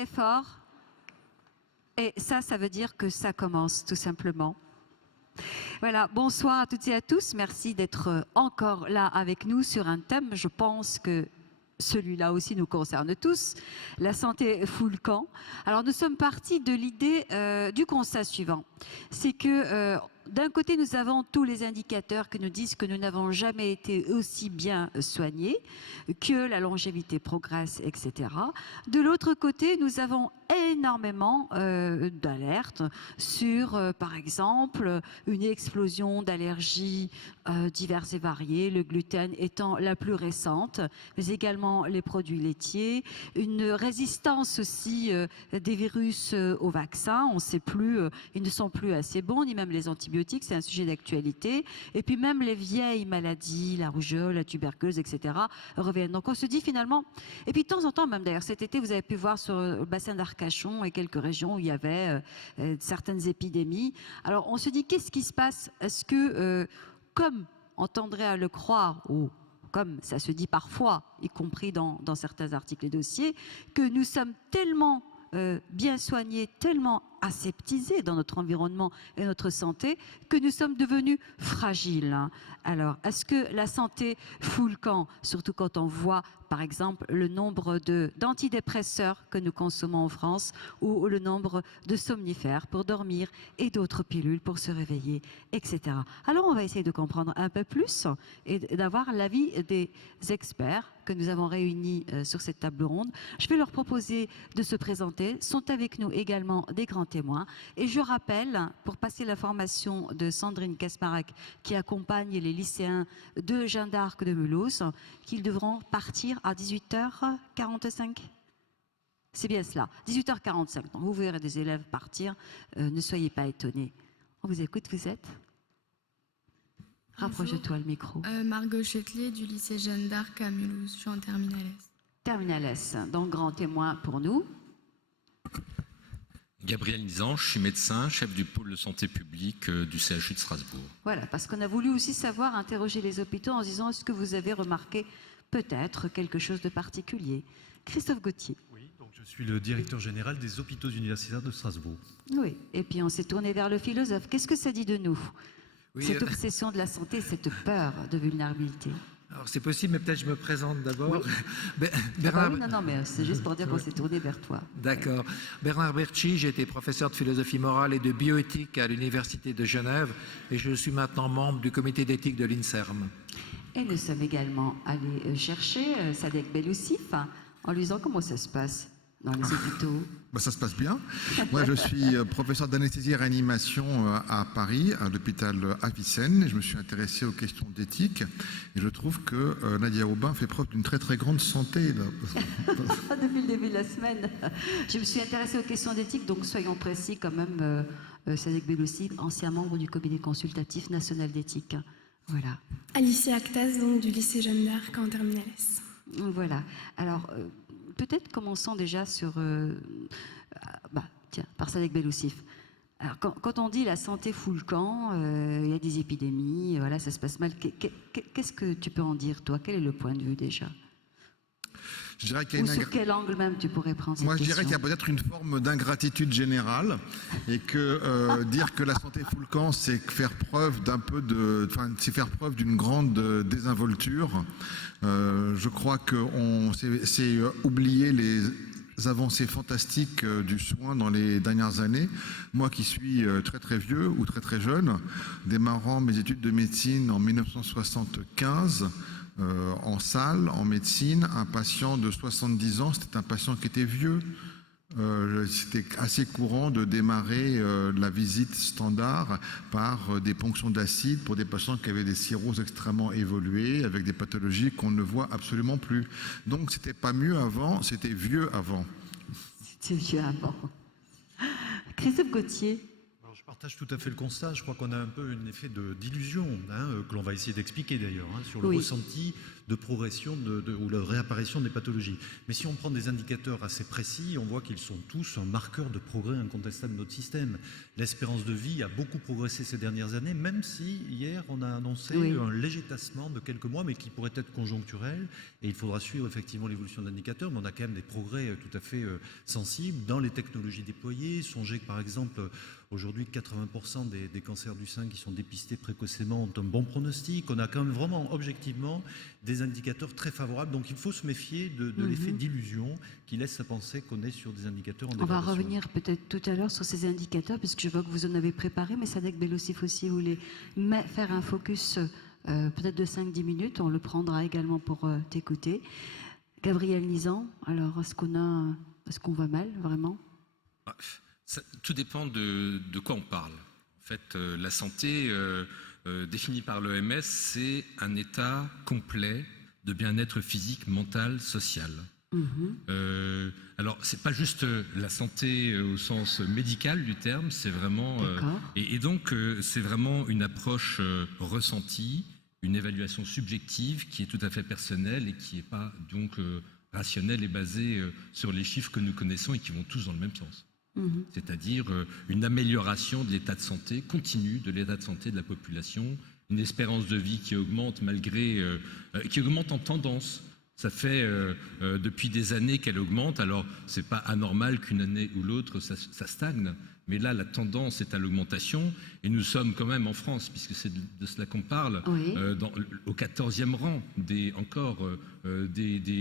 assez fort. Et ça veut dire que ça commence, tout simplement. Voilà, bonsoir à toutes et à tous. Merci d'être encore là avec nous sur un thème, je pense que celui-là aussi nous concerne tous, la santé fout le camp. Alors nous sommes partis de l'idée du constat suivant, c'est que d'un côté nous avons tous les indicateurs qui nous disent que nous n'avons jamais été aussi bien soignés, que la longévité progresse, etc. De l'autre côté nous avons énormément d'alertes sur, par exemple, une explosion d'allergies diverses et variées, le gluten étant la plus récente, mais également les produits laitiers, une résistance aussi des virus aux vaccins, on ne sait plus, ils ne sont plus assez bons, ni même les antibiotiques, c'est un sujet d'actualité, et puis même les vieilles maladies, la rougeole, la tuberculose, etc., reviennent. Donc on se dit finalement, et puis de temps en temps, même d'ailleurs cet été, vous avez pu voir sur le bassin d'Arcachon et quelques régions où il y avait certaines épidémies. Alors on se dit, qu'est-ce qui se passe? Est-ce que, comme on tendrait à le croire, ou comme ça se dit parfois, y compris dans certains articles et dossiers, que nous sommes tellement bien soignés, tellement aseptisés dans notre environnement et notre santé, que nous sommes devenus fragiles. Alors, est-ce que la santé fout le camp, surtout quand on voit, par exemple, le nombre d'antidépresseurs que nous consommons en France, ou le nombre de somnifères pour dormir et d'autres pilules pour se réveiller, etc. Alors, on va essayer de comprendre un peu plus et d'avoir l'avis des experts que nous avons réunis sur cette table ronde. Je vais leur proposer de se présenter. Sont avec nous également des grands témoins. Et je rappelle, pour passer la formation de Sandrine Kasmarek, qui accompagne les lycéens de Jeanne d'Arc de Mulhouse, qu'ils devront partir à 18h45. C'est bien cela, 18h45. Donc vous verrez des élèves partir, ne soyez pas étonnés. On vous écoute, vous êtes ? Rapproche-toi le micro. Margot Chetelier du lycée Jeanne d'Arc à Mulhouse, je suis en terminale S. Terminale S, donc grand témoin pour nous. Gabriel Nizange, je suis médecin, chef du pôle de santé publique du CHU de Strasbourg. Voilà, parce qu'on a voulu aussi savoir, interroger les hôpitaux en se disant, est-ce que vous avez remarqué peut-être quelque chose de particulier? Christophe Gauthier. Oui, donc je suis le directeur général des hôpitaux universitaires de Strasbourg. Oui, et puis on s'est tourné vers le philosophe. Qu'est-ce que ça dit de nous, oui, cette obsession de la santé, cette peur de vulnérabilité? Alors c'est possible, mais peut-être je me présente d'abord. Oui. Bernard... oui, non, mais c'est juste pour dire qu'on s'est tourné vers toi. D'accord. Bernard Berchi, j'ai été professeur de philosophie morale et de bioéthique à l'Université de Genève et je suis maintenant membre du comité d'éthique de l'INSERM. Et nous sommes également allés chercher Sadek Beloussif en lui disant comment ça se passe dans les hôpitaux. Ça se passe bien. Moi, je suis professeur d'anesthésie et réanimation à Paris, à l'hôpital Avicenne. Je me suis intéressé aux questions d'éthique et je trouve que Nadia Aubin fait preuve d'une très très grande santé. Là. Depuis le début de la semaine, je me suis intéressée aux questions d'éthique, donc soyons précis quand même. Sadek Beloussif, ancien membre du comité consultatif national d'éthique. Voilà. Alicia Actas, donc du lycée Jeanne d'Arc en terminale S. Voilà. Alors, peut-être commençons déjà sur... tiens, par Sadek Beloussif. Alors, quand on dit la santé fout le camp, il y a des épidémies, voilà, ça se passe mal. Qu'est-ce que tu peux en dire, toi? Quel est le point de vue déjà? Je dirais qu'il y a Ou sur quel angle même tu pourrais prendre cette question? Je dirais qu'il y a peut-être une forme d'ingratitude générale et que dire que la santé fout le camp, c'est faire preuve c'est faire preuve d'une grande désinvolture. Je crois qu'on s'est oublié les avancées fantastiques du soin dans les dernières années. Moi qui suis très très vieux ou très très jeune, démarrant mes études de médecine en 1975, en salle, en médecine, un patient de 70 ans, c'était un patient qui était vieux. C'était assez courant de démarrer la visite standard par des ponctions d'acide pour des patients qui avaient des cirrhoses extrêmement évoluées, avec des pathologies qu'on ne voit absolument plus. Donc c'était pas mieux avant, c'était vieux avant. C'était vieux avant. Christophe Gauthier. Alors, je Je partage tout à fait le constat. Je crois qu'on a un peu un effet d'illusion, que l'on va essayer d'expliquer d'ailleurs, sur le ressenti de progression ou la réapparition des pathologies. Mais si on prend des indicateurs assez précis, on voit qu'ils sont tous un marqueur de progrès incontestable de notre système. L'espérance de vie a beaucoup progressé ces dernières années, même si hier on a annoncé un léger tassement de quelques mois, mais qui pourrait être conjoncturel. Et il faudra suivre effectivement l'évolution de l'indicateurs, mais on a quand même des progrès tout à fait sensibles dans les technologies déployées. Songez que par exemple, aujourd'hui, 80% des cancers du sein qui sont dépistés précocement ont un bon pronostic. On a quand même vraiment, objectivement, des indicateurs très favorables. Donc il faut se méfier de l'effet d'illusion qui laisse à penser qu'on est sur des indicateurs en dégradation. On va revenir peut-être tout à l'heure sur ces indicateurs, puisque je vois que vous en avez préparé, mais Sadek Bellossif aussi voulait faire un focus peut-être de 5-10 minutes. On le prendra également pour t'écouter. Gabriel Nizan, alors est-ce qu'on va mal, vraiment ? Tout dépend de quoi on parle. En fait, la santé, définie par l'OMS, c'est un état complet de bien-être physique, mental, social. Alors, c'est pas juste la santé au sens médical du terme, c'est vraiment... et donc, c'est vraiment une approche ressentie, une évaluation subjective qui est tout à fait personnelle et qui n'est pas donc rationnelle et basée sur les chiffres que nous connaissons et qui vont tous dans le même sens. C'est-à-dire une amélioration de l'état de santé continue, de l'état de santé de la population, une espérance de vie qui augmente qui augmente en tendance. Ça fait depuis des années qu'elle augmente, alors c'est pas anormal qu'une année ou l'autre ça stagne, mais là la tendance est à l'augmentation et nous sommes quand même en France, puisque c'est de cela qu'on parle, au 14e rang des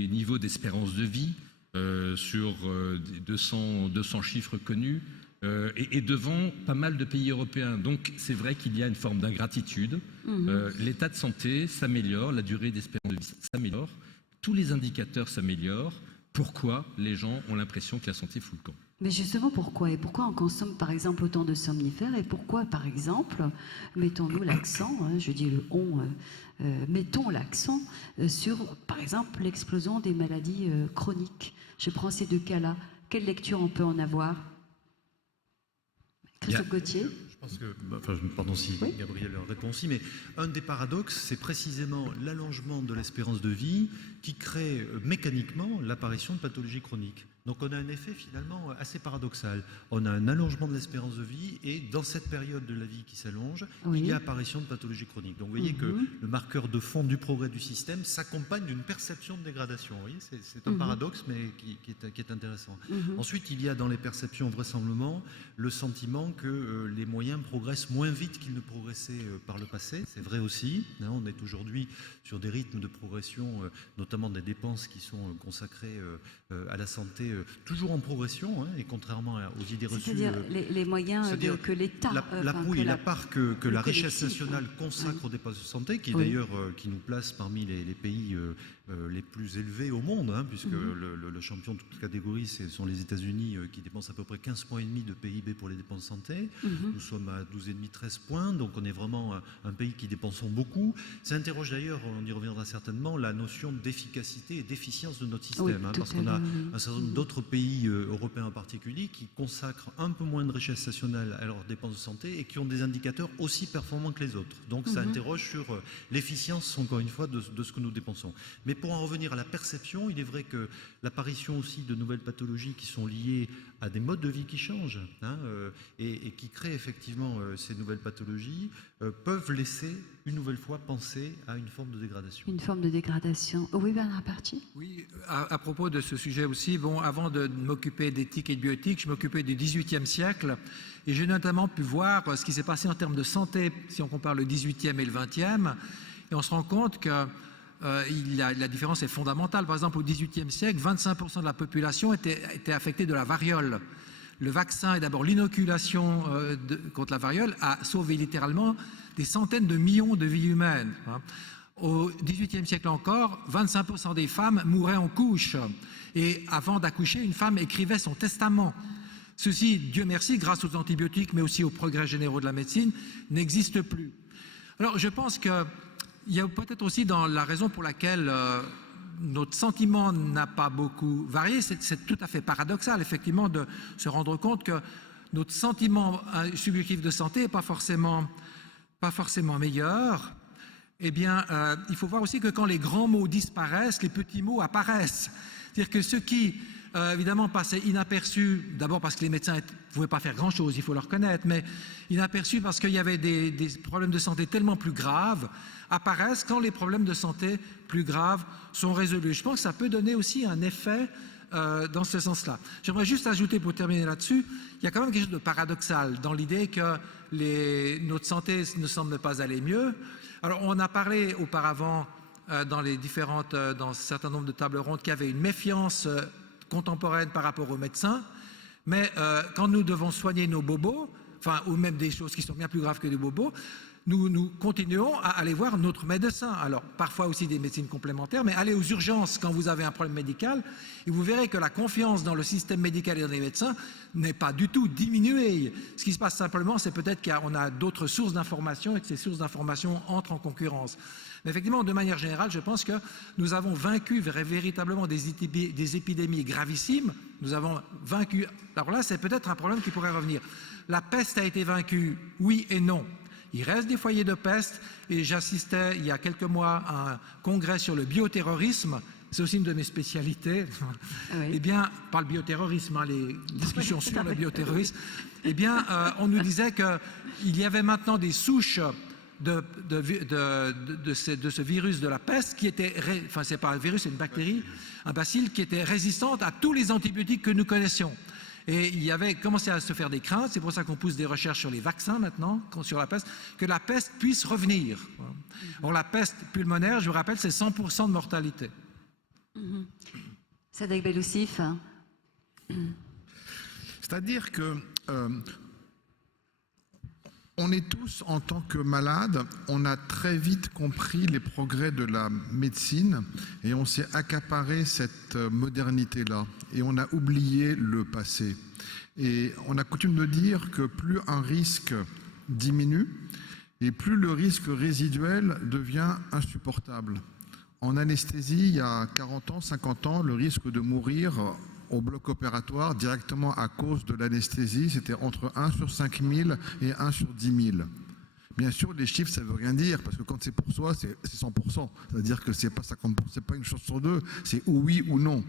niveaux d'espérance de vie. Sur 200 chiffres connus et devant pas mal de pays européens. Donc c'est vrai qu'il y a une forme d'ingratitude. L'état de santé s'améliore, la durée d'espérance de vie s'améliore, tous les indicateurs s'améliorent. Pourquoi les gens ont l'impression que la santé fout le camp ? Mais justement, pourquoi ? Et pourquoi on consomme, par exemple, autant de somnifères ? Et pourquoi, par exemple, mettons-nous l'accent, je dis le on, mettons l'accent sur, par exemple, l'explosion des maladies chroniques ? Je prends ces deux cas-là. Quelle lecture on peut en avoir ? Christophe Gauthier ? Je pense que, pardon si Gabriel répond aussi, mais un des paradoxes, c'est précisément l'allongement de l'espérance de vie qui crée mécaniquement l'apparition de pathologies chroniques. Donc on a un effet finalement assez paradoxal. On a un allongement de l'espérance de vie et dans cette période de la vie qui s'allonge, il y a apparition de pathologies chroniques. Donc vous voyez que le marqueur de fond du progrès du système s'accompagne d'une perception de dégradation. Vous voyez, c'est un paradoxe mais qui est intéressant. Ensuite, il y a dans les perceptions vraisemblablement le sentiment que les moyens progressent moins vite qu'ils ne progressaient par le passé. C'est vrai aussi. On est aujourd'hui sur des rythmes de progression, notamment des dépenses qui sont consacrées à la santé, toujours en progression, et contrairement aux idées reçues. C'est-à-dire les moyens que l'État... La part que la richesse nationale consacre aux dépenses de santé, qui d'ailleurs qui nous place parmi les pays les plus élevés au monde, puisque le champion de toute catégorie, ce sont les États-Unis qui dépensent à peu près 15,5 points de PIB pour les dépenses de santé. Nous sommes à 12,5-13 points, donc on est vraiment un pays qui dépensons beaucoup. Ça interroge d'ailleurs, on y reviendra certainement, la notion d'efficacité et d'efficience de notre système, parce qu'on a un certain nombre d'autres pays européens en particulier qui consacrent un peu moins de richesse nationale à leurs dépenses de santé et qui ont des indicateurs aussi performants que les autres. Donc ça interroge sur l'efficience, encore une fois, de ce que nous dépensons. Mais pour en revenir à la perception, il est vrai que l'apparition aussi de nouvelles pathologies qui sont liées à des modes de vie qui changent et qui créent effectivement ces nouvelles pathologies peuvent laisser une nouvelle fois penser à une forme de dégradation. Une forme de dégradation. Oui, Bernard Parti ? Oui, à propos de ce sujet aussi, avant de m'occuper d'éthique et de bioéthique, je m'occupais du XVIIIe siècle et j'ai notamment pu voir ce qui s'est passé en termes de santé si on compare le XVIIIe et le XXe, et on se rend compte que la différence est fondamentale. Par exemple, au XVIIIe siècle, 25% de la population était affectée de la variole. Le vaccin et d'abord l'inoculation contre la variole a sauvé littéralement des centaines de millions de vies humaines. Au XVIIIe siècle encore, 25% des femmes mouraient en couche. Et avant d'accoucher, une femme écrivait son testament. Ceci, Dieu merci, grâce aux antibiotiques, mais aussi aux progrès généraux de la médecine, n'existe plus. Alors, je pense qu'il y a peut-être aussi dans la raison pour laquelle notre sentiment n'a pas beaucoup varié, c'est tout à fait paradoxal, effectivement, de se rendre compte que notre sentiment subjectif de santé n'est pas forcément meilleur. Eh bien, il faut voir aussi que quand les grands mots disparaissent, les petits mots apparaissent. C'est-à-dire que ceux qui, évidemment, passaient inaperçus, d'abord parce que les médecins ne pouvaient pas faire grand-chose, il faut le reconnaître, mais inaperçus parce qu'il y avait des problèmes de santé tellement plus graves, apparaissent quand les problèmes de santé plus graves sont résolus. Je pense que ça peut donner aussi un effet dans ce sens-là. J'aimerais juste ajouter, pour terminer là-dessus, il y a quand même quelque chose de paradoxal dans l'idée que notre santé ne semble pas aller mieux. Alors, on a parlé auparavant dans un certain nombre de tables rondes qu'il y avait une méfiance contemporaine par rapport aux médecins, mais quand nous devons soigner nos bobos, ou même des choses qui sont bien plus graves que des bobos, nous continuons à aller voir notre médecin. Alors, parfois aussi des médecines complémentaires, mais allez aux urgences quand vous avez un problème médical et vous verrez que la confiance dans le système médical et dans les médecins n'est pas du tout diminuée. Ce qui se passe simplement, c'est peut-être qu'on a d'autres sources d'informations et que ces sources d'informations entrent en concurrence. Mais effectivement, de manière générale, je pense que nous avons vaincu véritablement des épidémies gravissimes. Nous avons vaincu... Alors là, c'est peut-être un problème qui pourrait revenir. La peste a été vaincue, oui et non. Il reste des foyers de peste et j'assistais il y a quelques mois à un congrès sur le bioterrorisme. C'est aussi une de mes spécialités. Oui. Eh bien, pas le bioterrorisme, les discussions sur le bioterrorisme. Eh bien, on nous disait qu'il y avait maintenant des souches de ce virus de la peste qui était, c'est pas un virus, c'est une bactérie, un bacille qui était résistante à tous les antibiotiques que nous connaissions. Et il y avait commencé à se faire des craintes, c'est pour ça qu'on pousse des recherches sur les vaccins maintenant, sur la peste, que la peste puisse revenir. Or, la peste pulmonaire, je vous rappelle, c'est 100% de mortalité. Sadek Beloussif. C'est-à-dire que on est tous, en tant que malades, on a très vite compris les progrès de la médecine et on s'est accaparé cette modernité-là et on a oublié le passé. Et on a coutume de dire que plus un risque diminue et plus le risque résiduel devient insupportable. En anesthésie, il y a 40 ans, 50 ans, le risque de mourir au bloc opératoire directement à cause de l'anesthésie, c'était entre 1 sur 5 000 et 1 sur 10 000. Bien sûr, les chiffres, ça ne veut rien dire, parce que quand c'est pour soi, c'est 100%. C'est-à-dire que ce n'est pas 50%, c'est pas une chose sur deux, c'est ou oui ou non.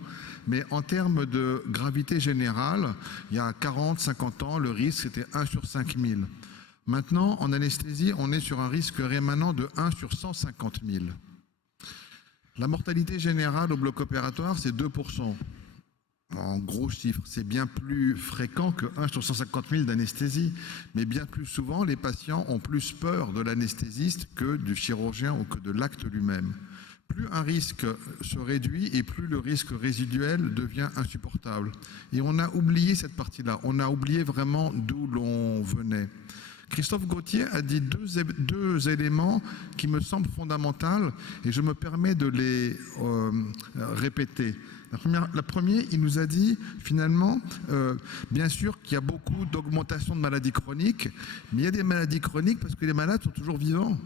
Mais en termes de gravité générale, il y a 40, 50 ans, le risque, c'était 1 sur 5 000. Maintenant, en anesthésie, on est sur un risque rémanent de 1 sur 150 000. La mortalité générale au bloc opératoire, c'est 2%. En gros chiffres, c'est bien plus fréquent que 1 sur 150 000 d'anesthésie, mais bien plus souvent, les patients ont plus peur de l'anesthésiste que du chirurgien ou que de l'acte lui-même. Plus un risque se réduit et plus le risque résiduel devient insupportable. Et on a oublié cette partie-là, on a oublié vraiment d'où l'on venait. Christophe Gauthier a dit deux éléments qui me semblent fondamentaux et je me permets de les répéter. La première, il nous a dit finalement, bien sûr qu'il y a beaucoup d'augmentation de maladies chroniques, mais il y a des maladies chroniques parce que les malades sont toujours vivants.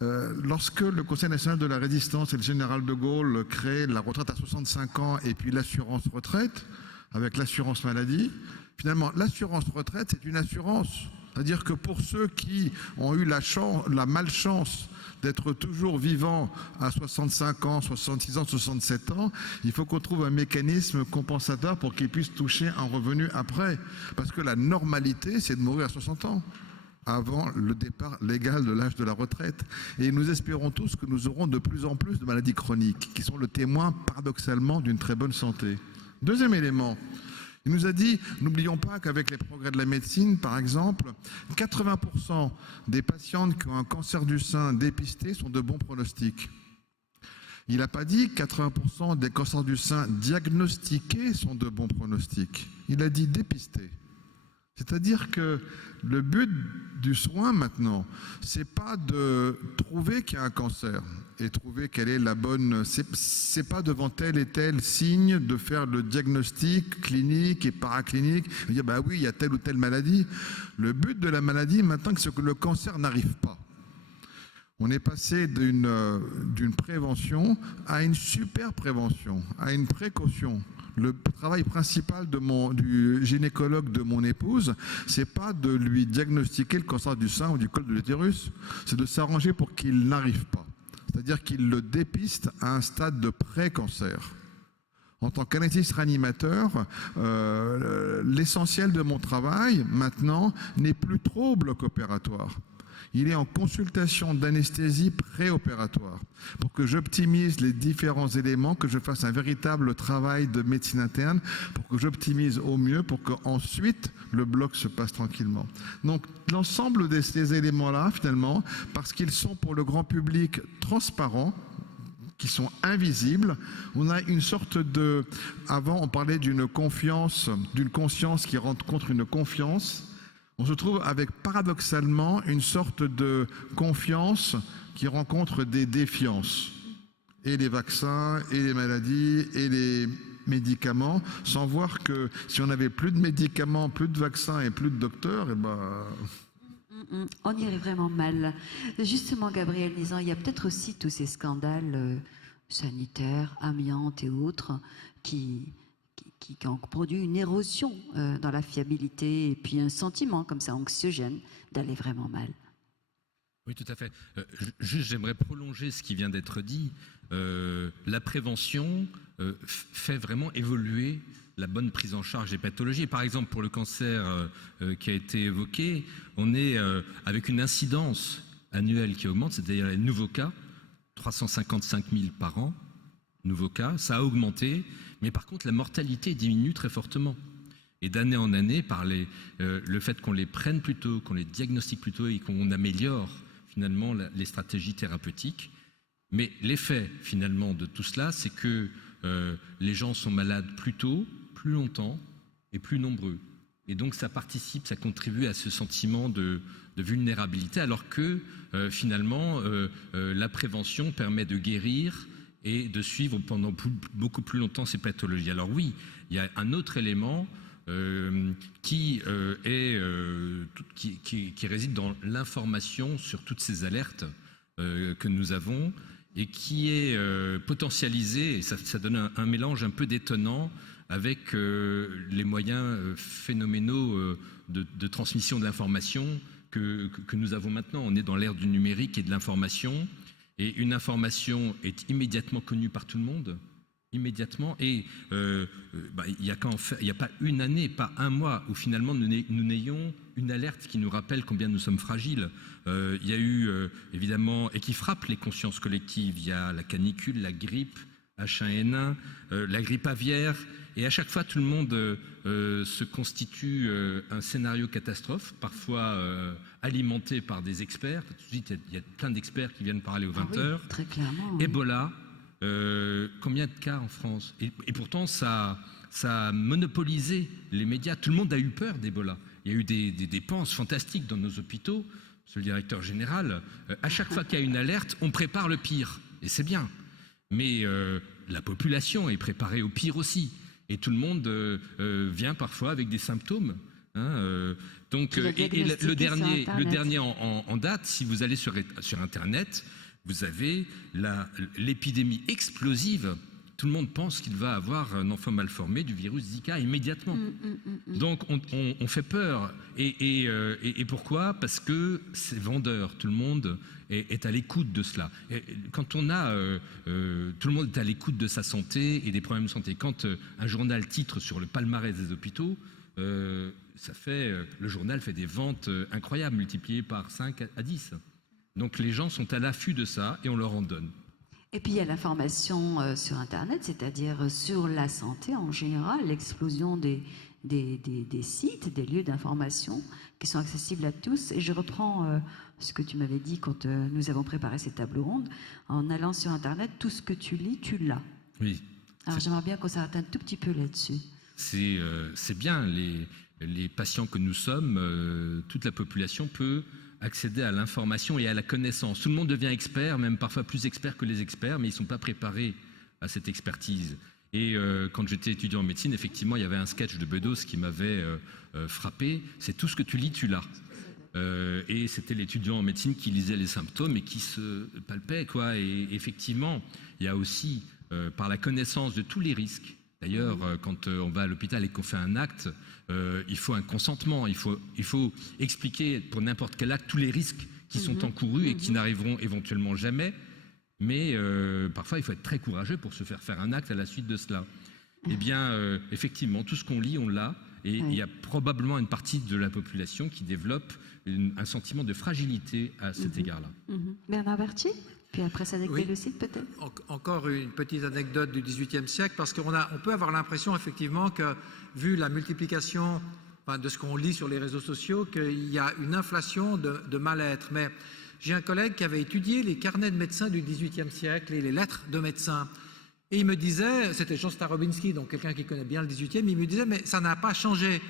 Lorsque le Conseil national de la résistance et le général de Gaulle créent la retraite à 65 ans et puis l'assurance retraite, avec l'assurance maladie, finalement l'assurance retraite c'est une assurance. C'est-à-dire que pour ceux qui ont eu la malchance d'être toujours vivants à 65 ans, 66 ans, 67 ans, il faut qu'on trouve un mécanisme compensateur pour qu'ils puissent toucher un revenu après. Parce que la normalité, c'est de mourir à 60 ans, avant le départ légal de l'âge de la retraite. Et nous espérons tous que nous aurons de plus en plus de maladies chroniques, qui sont le témoin, paradoxalement, d'une très bonne santé. Deuxième élément. Il nous a dit, n'oublions pas qu'avec les progrès de la médecine, par exemple, 80% des patientes qui ont un cancer du sein dépisté sont de bons pronostics. Il n'a pas dit 80% des cancers du sein diagnostiqués sont de bons pronostics. Il a dit dépistés. C'est-à-dire que le but du soin maintenant, c'est pas de trouver qu'il y a un cancer et trouver quelle est la bonne. C'est pas devant tel et tel signe de faire le diagnostic clinique et paraclinique, de dire bah oui, il y a telle ou telle maladie. Le but de la maladie maintenant, c'est que le cancer n'arrive pas. On est passé d'une prévention à une super prévention, à une précaution. Le travail principal du gynécologue de mon épouse, c'est pas de lui diagnostiquer le cancer du sein ou du col de l'utérus, c'est de s'arranger pour qu'il n'arrive pas. C'est-à-dire qu'il le dépiste à un stade de pré-cancer. En tant qu'anesthésiste réanimateur, l'essentiel de mon travail, maintenant, n'est plus trop au bloc opératoire. Il est en consultation d'anesthésie préopératoire pour que j'optimise les différents éléments, que je fasse un véritable travail de médecine interne, pour que j'optimise au mieux, pour qu'ensuite le bloc se passe tranquillement. Donc l'ensemble de ces éléments-là, finalement, parce qu'ils sont pour le grand public transparents, qui sont invisibles, on a une sorte de... Avant, on parlait d'une confiance, d'une conscience qui rencontre une confiance. On se trouve avec, paradoxalement, une sorte de confiance qui rencontre des défiances. Et les vaccins, et les maladies, et les médicaments, sans voir que si on n'avait plus de médicaments, plus de vaccins et plus de docteurs, eh ben... On irait vraiment mal. Justement, Gabriel Nizan, il y a peut-être aussi tous ces scandales sanitaires, amiantes et autres qui ont produit une érosion dans la fiabilité et puis un sentiment comme ça anxiogène d'aller vraiment mal. Oui, tout à fait. Juste, j'aimerais prolonger ce qui vient d'être dit. La prévention fait vraiment évoluer la bonne prise en charge des pathologies. Par exemple, pour le cancer qui a été évoqué, on est avec une incidence annuelle qui augmente, c'est-à-dire les nouveaux cas, 355 000 par an, nouveaux cas, ça a augmenté, mais par contre la mortalité diminue très fortement. Et d'année en année, par le fait qu'on les prenne plus tôt, qu'on les diagnostique plus tôt et qu'on améliore finalement les stratégies thérapeutiques. Mais l'effet finalement de tout cela, c'est que les gens sont malades plus tôt, plus longtemps et plus nombreux. Et donc ça participe, ça contribue à ce sentiment de vulnérabilité, alors que finalement la prévention permet de guérir et de suivre pendant beaucoup plus longtemps ces pathologies. Alors oui, il y a un autre élément qui réside dans l'information sur toutes ces alertes que nous avons et qui est potentialisé, et ça donne un mélange un peu détonnant avec les moyens phénoménaux de transmission de l'information que nous avons maintenant. On est dans l'ère du numérique et de l'information, et une information est immédiatement connue par tout le monde, immédiatement, et il n'y a pas une année, pas un mois où finalement nous n'ayons une alerte qui nous rappelle combien nous sommes fragiles. Il y a eu évidemment, et qui frappe les consciences collectives, il y a la canicule, la grippe, H1N1, la grippe aviaire, et à chaque fois tout le monde se constitue un scénario catastrophe, parfois alimenté par des experts. Tout de suite, il y a plein d'experts qui viennent parler aux 20h. Oui, très clairement. Oui. Ebola, combien de cas en France ? Et pourtant, ça a monopolisé les médias. Tout le monde a eu peur d'Ebola. Il y a eu des dépenses fantastiques dans nos hôpitaux. Monsieur le directeur général, à chaque fois qu'il y a une alerte, on prépare le pire. Et c'est bien. Mais la population est préparée au pire aussi. Et tout le monde vient parfois avec des symptômes. Donc, le dernier en date, si vous allez sur Internet, vous avez l'épidémie explosive. Tout le monde pense qu'il va avoir un enfant mal formé du virus Zika immédiatement. Donc on fait peur. Et pourquoi ? Parce que c'est vendeur. Tout le monde est à l'écoute de cela. Et quand tout le monde est à l'écoute de sa santé et des problèmes de santé. Quand un journal titre sur le palmarès des hôpitaux, le journal fait des ventes incroyables, multipliées par 5 à 10. Donc les gens sont à l'affût de ça et on leur en donne. Et puis il y a l'information sur Internet, c'est-à-dire sur la santé en général, l'explosion des sites, des lieux d'information qui sont accessibles à tous. Et je reprends ce que tu m'avais dit quand nous avons préparé ces tables rondes. En allant sur Internet, tout ce que tu lis, tu l'as. Oui. Alors j'aimerais bien qu'on s'arrête un tout petit peu là-dessus. C'est bien, les patients que nous sommes, toute la population peut accéder à l'information et à la connaissance. Tout le monde devient expert, même parfois plus expert que les experts, mais ils ne sont pas préparés à cette expertise. Et quand j'étais étudiant en médecine, effectivement, il y avait un sketch de Bedos qui m'avait frappé. C'est tout ce que tu lis, tu l'as. Et c'était l'étudiant en médecine qui lisait les symptômes et qui se palpait, quoi. Et effectivement, il y a aussi, par la connaissance de tous les risques, D'ailleurs, quand on va à l'hôpital et qu'on fait un acte, il faut un consentement. Il faut expliquer pour n'importe quel acte tous les risques qui sont encourus et qui n'arriveront éventuellement jamais. Mais parfois, il faut être très courageux pour se faire un acte à la suite de cela. Eh bien, effectivement, tout ce qu'on lit, on l'a. Et il y a probablement une partie de la population qui développe un sentiment de fragilité à cet égard-là. Bernard Berthier, puis après ça avec le site peut-être. Encore une petite anecdote du XVIIIe siècle, parce qu'on peut avoir l'impression effectivement que, vu la multiplication de ce qu'on lit sur les réseaux sociaux, qu'il y a une inflation de mal-être. Mais j'ai un collègue qui avait étudié les carnets de médecins du XVIIIe siècle et les lettres de médecins. Et il me disait, c'était Jean Starobinski, donc quelqu'un qui connaît bien le XVIIIe, il me disait, mais ça n'a pas changé.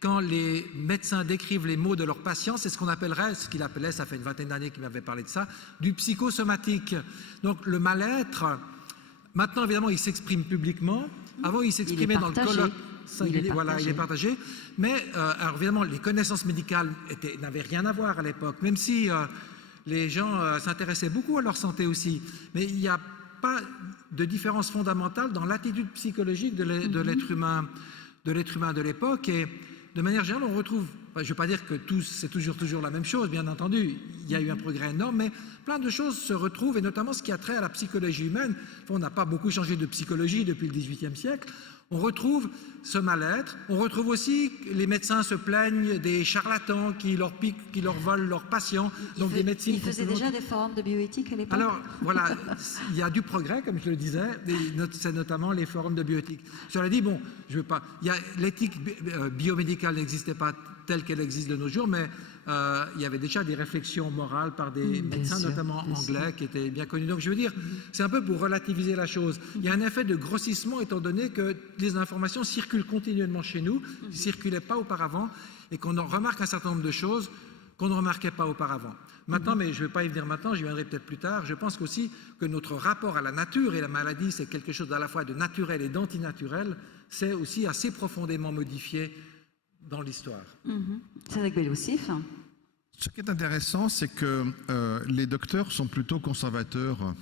Quand les médecins décrivent les maux de leurs patients, c'est ce qu'on appellerait, ce qu'il appelait, ça fait une vingtaine d'années qu'il m'avait parlé de ça, du psychosomatique. Donc le mal-être, maintenant évidemment, il s'exprime publiquement. Avant, il s'exprimait dans le colloque singulier. Voilà, il est partagé. Mais alors évidemment, les connaissances médicales n'avaient rien à voir à l'époque, même si les gens s'intéressaient beaucoup à leur santé aussi. Mais il n'y a pas de différence fondamentale dans l'attitude psychologique de l'être humain de l'époque. Et de manière générale, on retrouve, je ne veux pas dire que c'est toujours la même chose, bien entendu, il y a eu un progrès énorme, mais plein de choses se retrouvent, et notamment ce qui a trait à la psychologie humaine. On n'a pas beaucoup changé de psychologie depuis le XVIIIe siècle. On retrouve ce mal-être. On retrouve aussi que les médecins se plaignent des charlatans qui leur piquent, qui leur volent leurs patients. Donc des médecines. Ils faisaient déjà des forums de bioéthique à l'époque. Alors voilà, il y a du progrès, comme je le disais. C'est notamment les forums de bioéthique. Cela dit, bon, je veux pas. L'éthique biomédicale n'existait pas telle qu'elle existe de nos jours, mais il y avait déjà des réflexions morales par des médecins, notamment anglais, qui étaient bien connus. Donc je veux dire, c'est un peu pour relativiser la chose. Il y a un effet de grossissement étant donné que les informations circulent continuellement chez nous, ne circulaient pas auparavant, et qu'on remarque un certain nombre de choses qu'on ne remarquait pas auparavant. Maintenant, mais je ne vais pas y venir maintenant, j'y viendrai peut-être plus tard, je pense aussi que notre rapport à la nature et la maladie, c'est quelque chose à la fois de naturel et d'antinaturel, c'est aussi assez profondément modifié dans l'histoire. C'est avec Bélocif. Ce qui est intéressant, c'est que les docteurs sont plutôt conservateurs.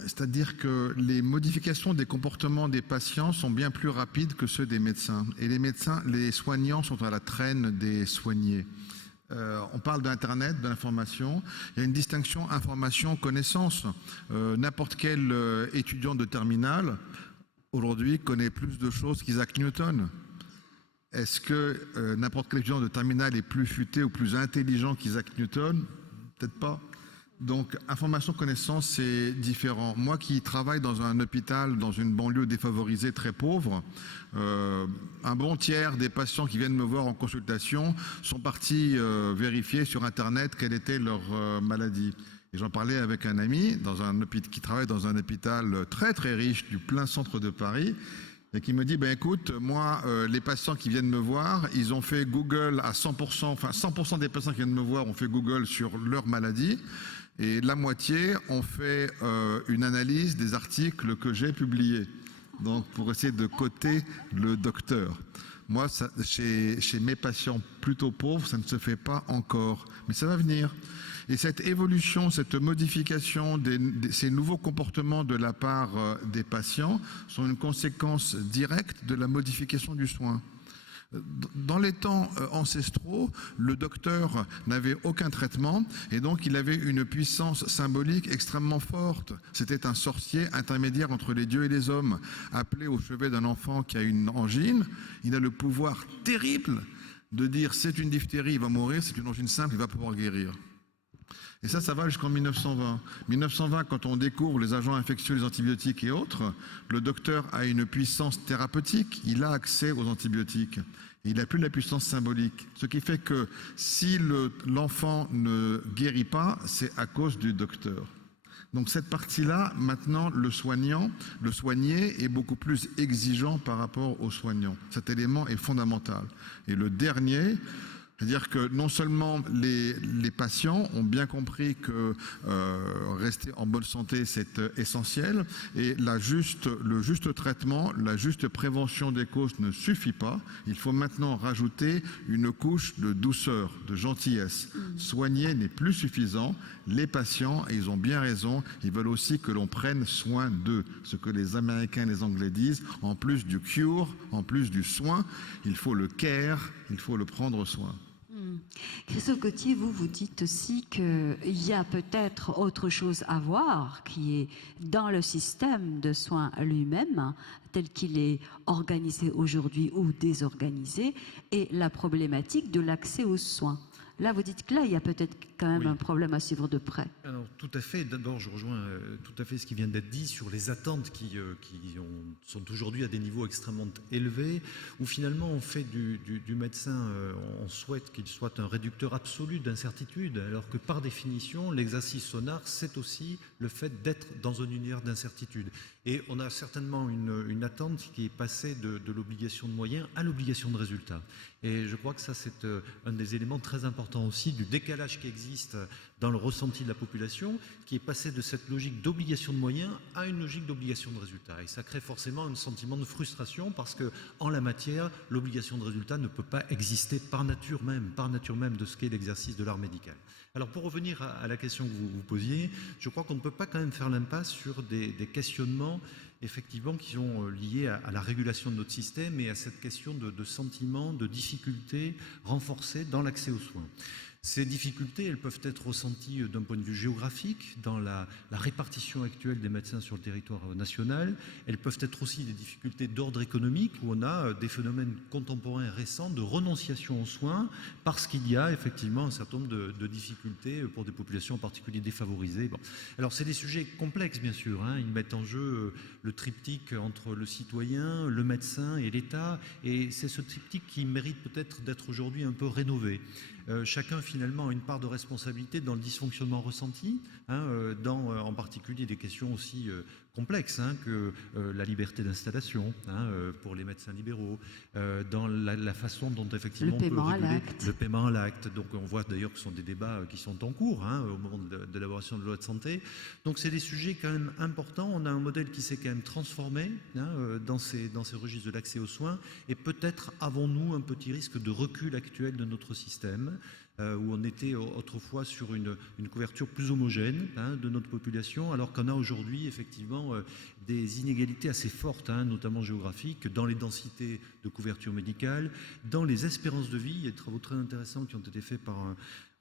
C'est-à-dire que les modifications des comportements des patients sont bien plus rapides que ceux des médecins. Et les soignants sont à la traîne des soignés. On parle d'Internet, de l'information. Il y a une distinction information-connaissance. N'importe quel étudiant de terminale, aujourd'hui, connaît plus de choses qu'Isaac Newton. Est-ce que n'importe quel étudiant de terminale est plus futé ou plus intelligent qu'Isaac Newton? Peut-être pas. Donc, information-connaissance, c'est différent. Moi qui travaille dans un hôpital, dans une banlieue défavorisée très pauvre, un bon tiers des patients qui viennent me voir en consultation sont partis vérifier sur Internet quelle était leur maladie. Et j'en parlais avec un ami qui travaille dans un hôpital très très riche du plein centre de Paris, et qui me dit, écoute, moi, les patients qui viennent me voir, ils ont fait Google à 100%, enfin 100% des patients qui viennent me voir ont fait Google sur leur maladie, et la moitié ont fait une analyse des articles que j'ai publiés, donc pour essayer de coter le docteur. Moi, chez mes patients plutôt pauvres, ça ne se fait pas encore, mais ça va venir. Et cette évolution, cette modification, ces nouveaux comportements de la part des patients sont une conséquence directe de la modification du soin. Dans les temps ancestraux, le docteur n'avait aucun traitement et donc il avait une puissance symbolique extrêmement forte. C'était un sorcier intermédiaire entre les dieux et les hommes, appelé au chevet d'un enfant qui a une angine. Il a le pouvoir terrible de dire c'est une diphtérie, il va mourir, c'est une angine simple, il va pouvoir guérir. Et ça va jusqu'en 1920. 1920, quand on découvre les agents infectieux, les antibiotiques et autres, le docteur a une puissance thérapeutique, il a accès aux antibiotiques. Et il n'a plus la puissance symbolique. Ce qui fait que si l'enfant ne guérit pas, c'est à cause du docteur. Donc cette partie-là, maintenant, le soigné est beaucoup plus exigeant par rapport au soignant. Cet élément est fondamental. Et le dernier, C'est-à-dire que non seulement les patients ont bien compris que rester en bonne santé, c'est essentiel, et le juste traitement, la juste prévention des causes ne suffit pas. Il faut maintenant rajouter une couche de douceur, de gentillesse. Soigner n'est plus suffisant. Les patients, et ils ont bien raison, ils veulent aussi que l'on prenne soin d'eux. Ce que les Américains et les Anglais disent, en plus du cure, en plus du soin, il faut le care, il faut le prendre soin. Christophe Gauthier, vous dites aussi qu'il y a peut-être autre chose à voir qui est dans le système de soins lui-même, tel qu'il est organisé aujourd'hui ou désorganisé, et la problématique de l'accès aux soins. Là, vous dites que là, il y a peut-être quand même un problème à suivre de près. Alors, tout à fait. D'abord, je rejoins tout à fait ce qui vient d'être dit sur les attentes qui sont aujourd'hui à des niveaux extrêmement élevés, où finalement on fait du médecin, on souhaite qu'il soit un réducteur absolu d'incertitude, alors que par définition, l'exercice sonar, c'est aussi le fait d'être dans un univers d'incertitude. Et on a certainement une attente qui est passée de l'obligation de moyens à l'obligation de résultats. Et je crois que ça, c'est un des éléments très importants aussi du décalage qui existe dans le ressenti de la population, qui est passé de cette logique d'obligation de moyens à une logique d'obligation de résultats. Et ça crée forcément un sentiment de frustration parce que, en la matière, l'obligation de résultat ne peut pas exister par nature même de ce qu'est l'exercice de l'art médical. Alors, pour revenir à la question que vous posiez, je crois qu'on ne peut pas quand même faire l'impasse sur des questionnements effectivement qui sont liés à la régulation de notre système et à cette question de sentiments, de difficultés renforcées dans l'accès aux soins. Ces difficultés, elles peuvent être ressenties d'un point de vue géographique, dans la répartition actuelle des médecins sur le territoire national. Elles peuvent être aussi des difficultés d'ordre économique, où on a des phénomènes contemporains récents de renonciation aux soins, parce qu'il y a effectivement un certain nombre de difficultés pour des populations en particulier défavorisées. Bon. Alors c'est des sujets complexes, bien sûr. Ils mettent en jeu le triptyque entre le citoyen, le médecin et l'État. Et c'est ce triptyque qui mérite peut-être d'être aujourd'hui un peu rénové. Chacun finalement a une part de responsabilité dans le dysfonctionnement ressenti, dans en particulier des questions aussi complexes que la liberté d'installation pour les médecins libéraux, dans la façon dont effectivement on peut réguler le paiement à l'acte. Donc on voit d'ailleurs que ce sont des débats qui sont en cours au moment de l'élaboration de la loi de santé. Donc c'est des sujets quand même importants. On a un modèle qui s'est quand même transformé dans ces registres de l'accès aux soins, et peut-être avons-nous un petit risque de recul actuel de notre système, où on était autrefois sur une couverture plus homogène de notre population, alors qu'on a aujourd'hui effectivement des inégalités assez fortes, notamment géographiques, dans les densités de couverture médicale, dans les espérances de vie. Il y a des travaux très intéressants qui ont été faits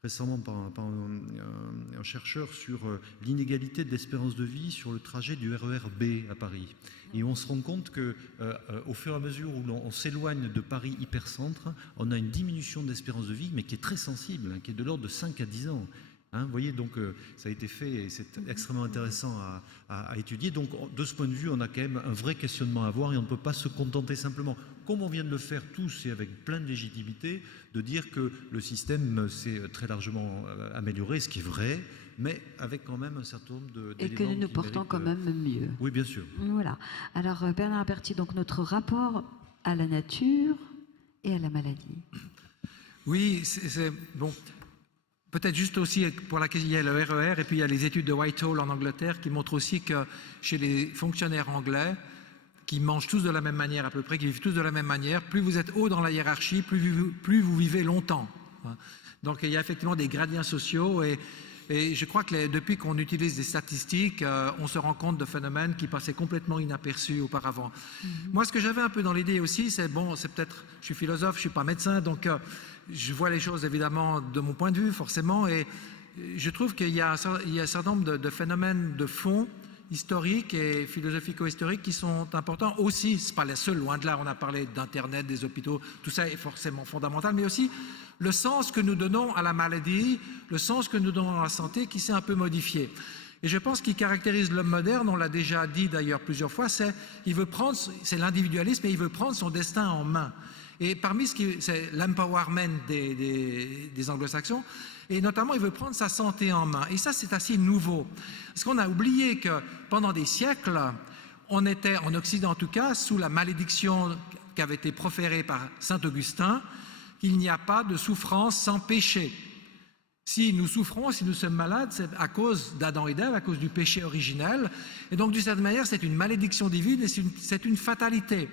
récemment par un chercheur sur l'inégalité de l'espérance de vie sur le trajet du RER B à Paris. Et on se rend compte que au fur et à mesure où on s'éloigne de Paris hypercentre, on a une diminution d'espérance de vie, mais qui est très sensible, qui est de l'ordre de 5 à 10 ans. Vous voyez, donc ça a été fait et c'est extrêmement intéressant à étudier. Donc de ce point de vue, on a quand même un vrai questionnement à avoir, et on ne peut pas se contenter simplement, comme on vient de le faire tous et avec plein de légitimité, de dire que le système s'est très largement amélioré, ce qui est vrai, mais avec quand même un certain nombre d'éléments. Et que nous nous portons quand même mieux. Oui, bien sûr. Voilà. Alors Bernard Aberti, donc notre rapport à la nature et à la maladie. Oui, c'est bon. Peut-être juste aussi pour laquelle il y a le RER, et puis il y a les études de Whitehall en Angleterre qui montrent aussi que chez les fonctionnaires anglais, qui mangent tous de la même manière à peu près, qui vivent tous de la même manière, plus vous êtes haut dans la hiérarchie, plus vous vivez longtemps. Donc il y a effectivement des gradients sociaux, et je crois que depuis qu'on utilise des statistiques, on se rend compte de phénomènes qui passaient complètement inaperçus auparavant. Moi, ce que j'avais un peu dans l'idée aussi, c'est peut-être, je suis philosophe, je suis pas médecin, donc je vois les choses évidemment de mon point de vue, forcément, et je trouve qu'il y a un certain nombre de phénomènes de fond historiques et philosophico-historiques qui sont importants aussi. C'est pas les seuls, loin de là. On a parlé d'Internet, des hôpitaux, tout ça est forcément fondamental, mais aussi le sens que nous donnons à la maladie, le sens que nous donnons à la santé qui s'est un peu modifié. Et je pense qu'il caractérise l'homme moderne, on l'a déjà dit d'ailleurs plusieurs fois, c'est l'individualisme, et il veut prendre son destin en main. Et parmi c'est l'empowerment des anglo-saxons, et notamment il veut prendre sa santé en main. Et ça, c'est assez nouveau. Parce qu'on a oublié que pendant des siècles, on était, en Occident en tout cas, sous la malédiction qui avait été proférée par saint Augustin, qu'il n'y a pas de souffrance sans péché. Si nous souffrons, si nous sommes malades, c'est à cause d'Adam et d'Ève, à cause du péché originel. Et donc, d'une certaine manière, c'est une malédiction divine et c'est une fatalité.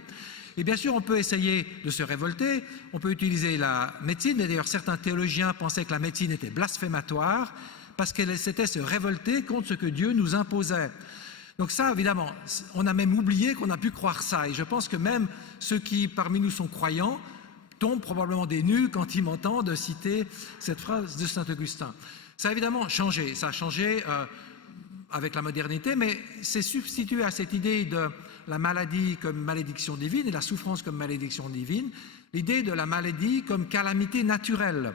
Et bien sûr, on peut essayer de se révolter, on peut utiliser la médecine, et d'ailleurs certains théologiens pensaient que la médecine était blasphématoire, parce qu'elle s'était se révolter contre ce que Dieu nous imposait. Donc ça, évidemment, on a même oublié qu'on a pu croire ça, et je pense que même ceux qui parmi nous sont croyants tombent probablement des nues quand ils m'entendent citer cette phrase de Saint Augustin. Ça a évidemment changé, ça a changé avec la modernité, mais c'est substitué à cette idée de la maladie comme malédiction divine et la souffrance comme malédiction divine, l'idée de la maladie comme calamité naturelle.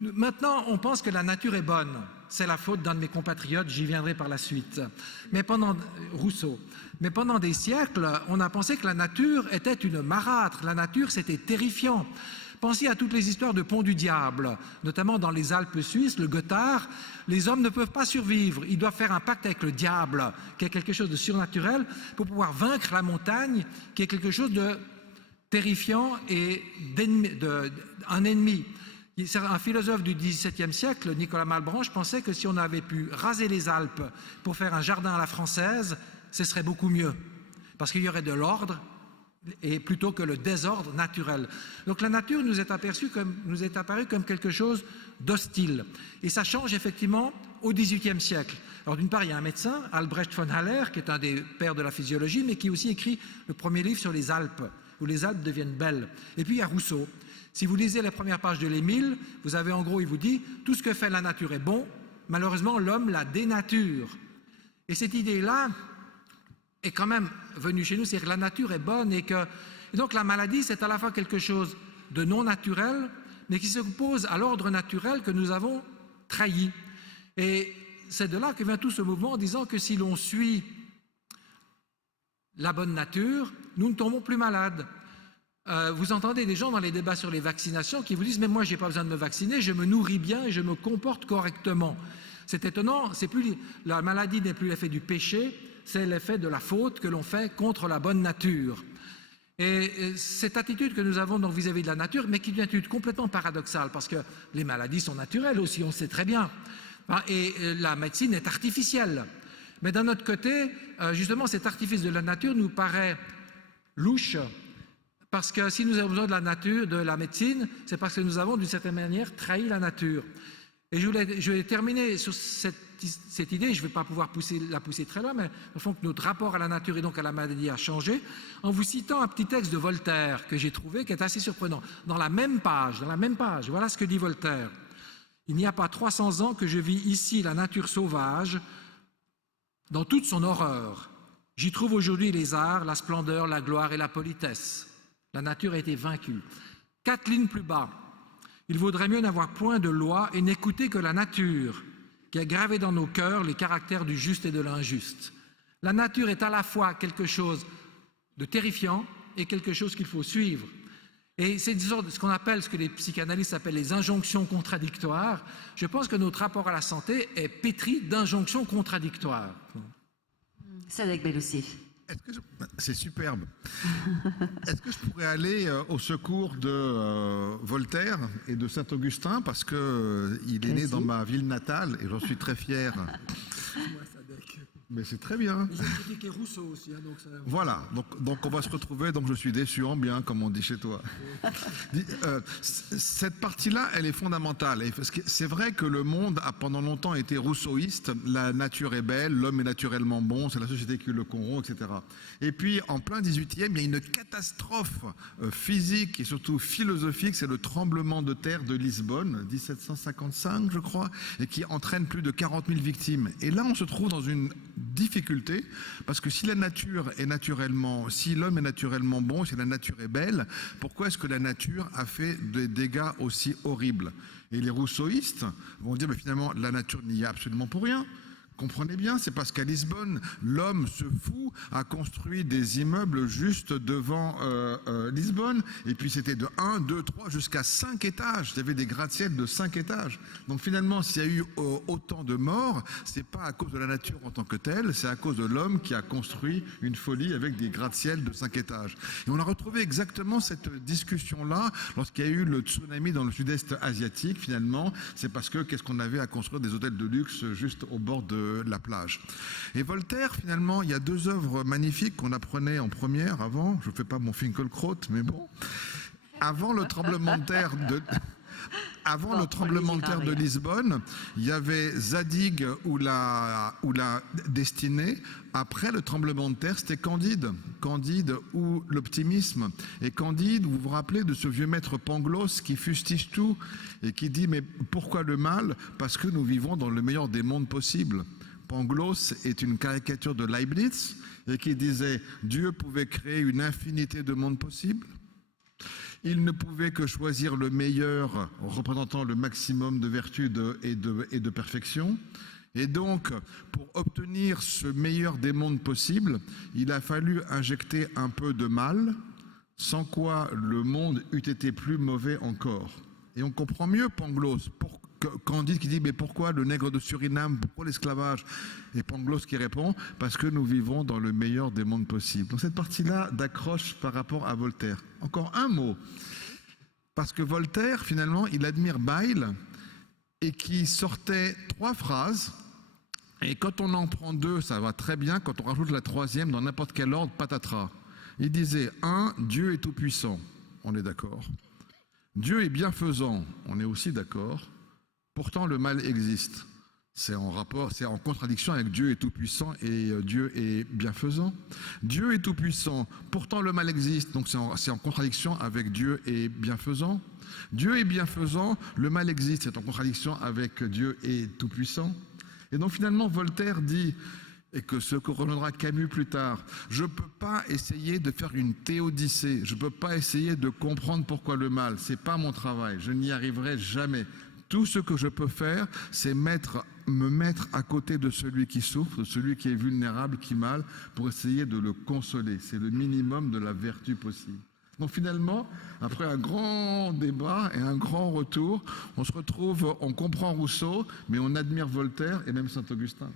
Maintenant, on pense que la nature est bonne. C'est la faute d'un de mes compatriotes, j'y viendrai par la suite. Rousseau. Mais pendant des siècles, on a pensé que la nature était une marâtre. La nature, c'était terrifiant. Pensez à toutes les histoires de pont du diable, notamment dans les Alpes suisses, le Gothard. Les hommes ne peuvent pas survivre. Ils doivent faire un pacte avec le diable, qui est quelque chose de surnaturel, pour pouvoir vaincre la montagne, qui est quelque chose de terrifiant et un ennemi. Un philosophe du XVIIe siècle, Nicolas Malebranche, pensait que si on avait pu raser les Alpes pour faire un jardin à la française, ce serait beaucoup mieux, parce qu'il y aurait de l'ordre et plutôt que le désordre naturel. Donc la nature nous est apparue comme quelque chose d'hostile. Et ça change effectivement au XVIIIe siècle. Alors d'une part, il y a un médecin, Albrecht von Haller, qui est un des pères de la physiologie, mais qui aussi écrit le premier livre sur les Alpes, où les Alpes deviennent belles. Et puis il y a Rousseau. Si vous lisez les premières pages de l'Émile, vous avez en gros, il vous dit, tout ce que fait la nature est bon, malheureusement l'homme la dénature. Et cette idée-là est quand même venue chez nous, c'est-à-dire que la nature est bonne et donc la maladie, c'est à la fois quelque chose de non naturel, mais qui s'oppose à l'ordre naturel que nous avons trahi. Et c'est de là que vient tout ce mouvement en disant que si l'on suit la bonne nature, nous ne tombons plus malades. Vous entendez des gens dans les débats sur les vaccinations qui vous disent « mais moi, je n'ai pas besoin de me vacciner, je me nourris bien et je me comporte correctement ». C'est étonnant, la maladie n'est plus l'effet du péché, c'est l'effet de la faute que l'on fait contre la bonne nature. Et cette attitude que nous avons donc vis-à-vis de la nature, mais qui est une attitude complètement paradoxale, parce que les maladies sont naturelles aussi, on le sait très bien, et la médecine est artificielle. Mais d'un autre côté, justement, cet artifice de la nature nous paraît louche, parce que si nous avons besoin de la nature, de la médecine, c'est parce que nous avons d'une certaine manière trahi la nature. Et je vais terminer sur cette idée, je ne vais pas pouvoir la pousser très loin, mais au fond que notre rapport à la nature et donc à la maladie a changé, en vous citant un petit texte de Voltaire que j'ai trouvé, qui est assez surprenant. Dans la même page, voilà ce que dit Voltaire. « Il n'y a pas 300 ans que je vis ici la nature sauvage dans toute son horreur. J'y trouve aujourd'hui les arts, la splendeur, la gloire et la politesse. La nature a été vaincue. 4 lignes plus bas. Il vaudrait mieux n'avoir point de loi et n'écouter que la nature, qui a gravé dans nos cœurs les caractères du juste et de l'injuste. La nature est à la fois quelque chose de terrifiant et quelque chose qu'il faut suivre. Et c'est ce qu'on appelle, ce que les psychanalystes appellent les injonctions contradictoires. Je pense que notre rapport à la santé est pétri d'injonctions contradictoires. Sadek Beloussif. C'est superbe. Est-ce que je pourrais aller au secours de Voltaire et de Saint-Augustin, parce qu'il est né dans ma ville natale et j'en suis très fier. Mais c'est très bien. J'ai critiqué Rousseau aussi. Hein, donc ça... Voilà, donc on va se retrouver, donc je suis déçu en bien, comme on dit chez toi. Cette partie-là, elle est fondamentale. C'est vrai que le monde a pendant longtemps été rousseauiste, la nature est belle, l'homme est naturellement bon, c'est la société qui le corrompt, etc. Et puis, en plein 18e, il y a une catastrophe physique et surtout philosophique, c'est le tremblement de terre de Lisbonne, 1755, je crois, et qui entraîne plus de 40 000 victimes. Et là, on se trouve dans une difficulté, parce que si la nature est naturellement, si l'homme est naturellement bon, si la nature est belle, pourquoi est-ce que la nature a fait des dégâts aussi horribles? Et les rousseauistes vont dire, mais finalement, la nature n'y est absolument pour rien. Comprenez bien, c'est parce qu'à Lisbonne, l'homme se fout, a construit des immeubles juste devant Lisbonne, et puis c'était de 1, 2, 3 jusqu'à 5 étages. Il y avait des gratte-ciels de 5 étages. Donc finalement, s'il y a eu autant de morts, c'est pas à cause de la nature en tant que telle, c'est à cause de l'homme qui a construit une folie avec des gratte-ciels de 5 étages. Et on a retrouvé exactement cette discussion-là lorsqu'il y a eu le tsunami dans le sud-est asiatique. Finalement, c'est parce que qu'est-ce qu'on avait à construire des hôtels de luxe juste au bord de la plage. Et Voltaire, finalement, il y a 2 œuvres magnifiques qu'on apprenait en première avant. Je ne fais pas mon Finkielkraut, mais bon. Avant le tremblement de terre de Lisbonne, il y avait Zadig ou la destinée. Après le tremblement de terre, c'était Candide. Candide ou l'optimisme. Et Candide, vous vous rappelez de ce vieux maître Pangloss qui fustige tout et qui dit mais pourquoi le mal? Parce que nous vivons dans le meilleur des mondes possibles. Pangloss est une caricature de Leibniz et qui disait Dieu pouvait créer une infinité de mondes possibles. Il ne pouvait que choisir le meilleur représentant le maximum de vertu et de perfection. Et donc, pour obtenir ce meilleur des mondes possibles, il a fallu injecter un peu de mal, sans quoi le monde eût été plus mauvais encore. Et on comprend mieux Pangloss. Candide qui dit mais pourquoi le nègre de Suriname, pourquoi l'esclavage? Et Pangloss qui répond parce que nous vivons dans le meilleur des mondes possibles. Donc cette partie-là d'accroche par rapport à Voltaire. Encore un mot, parce que Voltaire finalement il admire Bayle et qui sortait 3 phrases et quand on en prend 2 ça va très bien, quand on rajoute la 3e dans n'importe quel ordre patatras. Il disait 1, Dieu est tout puissant, on est d'accord. Dieu est bienfaisant, on est aussi d'accord. Pourtant, le mal existe. C'est en contradiction avec Dieu est tout-puissant et Dieu est bienfaisant. Dieu est tout-puissant, pourtant le mal existe, donc c'est en contradiction avec Dieu est bienfaisant. Dieu est bienfaisant, le mal existe, c'est en contradiction avec Dieu est tout-puissant. Et donc finalement, Voltaire dit, et que ce que reviendra Camus plus tard, je ne peux pas essayer de faire une théodicée, je ne peux pas essayer de comprendre pourquoi le mal, ce n'est pas mon travail, je n'y arriverai jamais. Tout ce que je peux faire, c'est me mettre à côté de celui qui souffre, de celui qui est vulnérable, qui mal, pour essayer de le consoler. C'est le minimum de la vertu possible. Donc finalement, après un grand débat et un grand retour, on se retrouve, on comprend Rousseau, mais on admire Voltaire et même Saint-Augustin.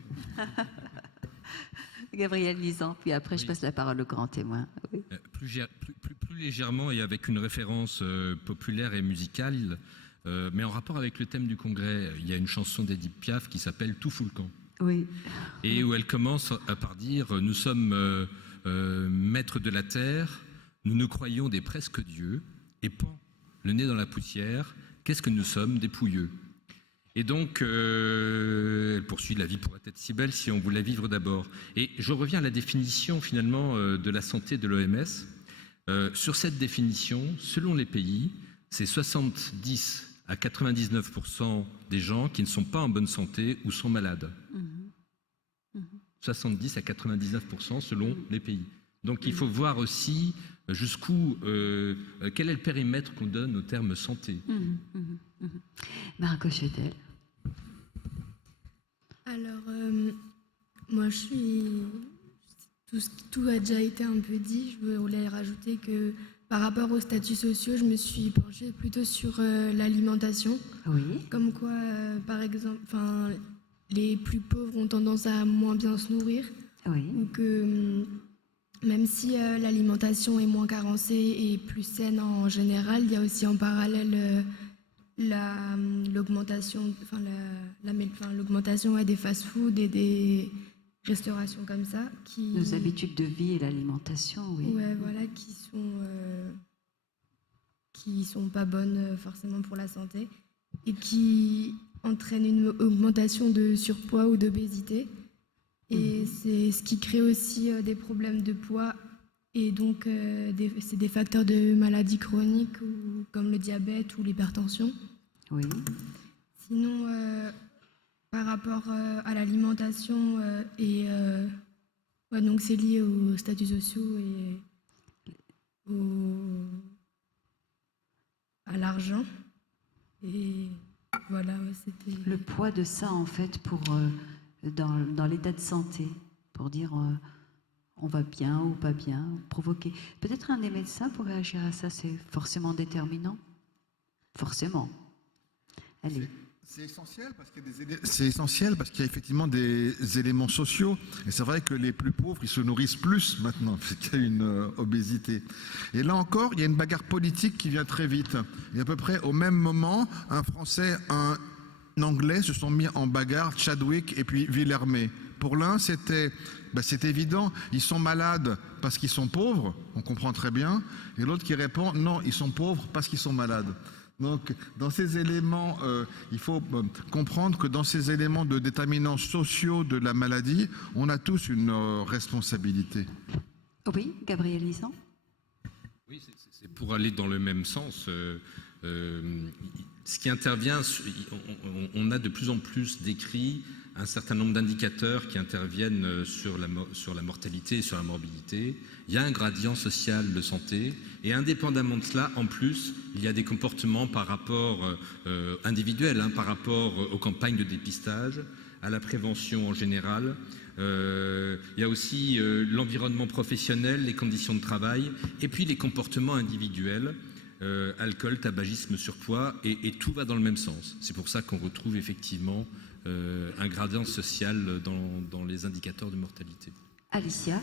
Gabriel Lisan, puis après je passe la parole au grand témoin. Oui. Plus légèrement et avec une référence populaire et musicale, mais en rapport avec le thème du congrès, il y a une chanson d'Édith Piaf qui s'appelle Tout fout le camp. Oui. Et où elle commence par dire nous sommes maîtres de la terre, nous nous croyons des presque dieux, et pan, le nez dans la poussière, qu'est-ce que nous sommes, des pouilleux. Et donc, elle poursuit la vie pourrait être si belle si on voulait vivre d'abord. Et je reviens à la définition finalement de la santé de l'OMS. Sur cette définition, selon les pays, c'est 70 à 99% des gens qui ne sont pas en bonne santé ou sont malades. 70 à 99% selon les pays. Donc il faut voir aussi jusqu'où, quel est le périmètre qu'on donne au terme santé. Margot Chedel. Alors, moi je suis... Tout a déjà été un peu dit. Je voulais rajouter que par rapport aux statuts sociaux, je me suis penchée plutôt sur l'alimentation. Oui. Comme quoi, par exemple, les plus pauvres ont tendance à moins bien se nourrir. Oui. Ou que même si l'alimentation est moins carencée et plus saine en général, il y a aussi en parallèle l'augmentation des fast-foods et des restaurations comme ça. Nos habitudes de vie et l'alimentation, oui. Ouais, voilà, qui sont pas bonnes forcément pour la santé et qui entraînent une augmentation de surpoids ou d'obésité. Et c'est ce qui crée aussi des problèmes de poids et donc c'est des facteurs de maladies chroniques comme le diabète ou l'hypertension. Oui. Sinon, par rapport à l'alimentation donc c'est lié aux statuts sociaux et à l'argent. Et voilà, c'était... Le poids de ça, en fait, pour dans l'état de santé, pour dire on va bien ou pas bien, provoquer. Peut-être un des médecins pour réagir à ça, c'est forcément déterminant. Forcément. Allez. C'est essentiel parce qu'il y a effectivement des éléments sociaux. Et c'est vrai que les plus pauvres, ils se nourrissent plus maintenant, parce qu'il y a une obésité. Et là encore, il y a une bagarre politique qui vient très vite. Et à peu près au même moment, un Français, un Anglais se sont mis en bagarre, Chadwick et puis Villermé. Pour l'un, c'est évident, ils sont malades parce qu'ils sont pauvres, on comprend très bien. Et l'autre qui répond, non, ils sont pauvres parce qu'ils sont malades. Donc, dans ces éléments, il faut comprendre que dans ces éléments de déterminants sociaux de la maladie, on a tous une responsabilité. Oui, Gabriel Lisan. Oui, c'est pour aller dans le même sens. Ce qui intervient, on a de plus en plus décrit un certain nombre d'indicateurs qui interviennent sur la mortalité et sur la morbidité. Il y a un gradient social de santé et indépendamment de cela, en plus, il y a des comportements par rapport individuels, par rapport aux campagnes de dépistage, à la prévention en général. Il y a aussi l'environnement professionnel, les conditions de travail et puis les comportements individuels. Alcool, tabagisme, surpoids, et tout va dans le même sens. C'est pour ça qu'on retrouve effectivement un gradient social dans les indicateurs de mortalité. Alicia.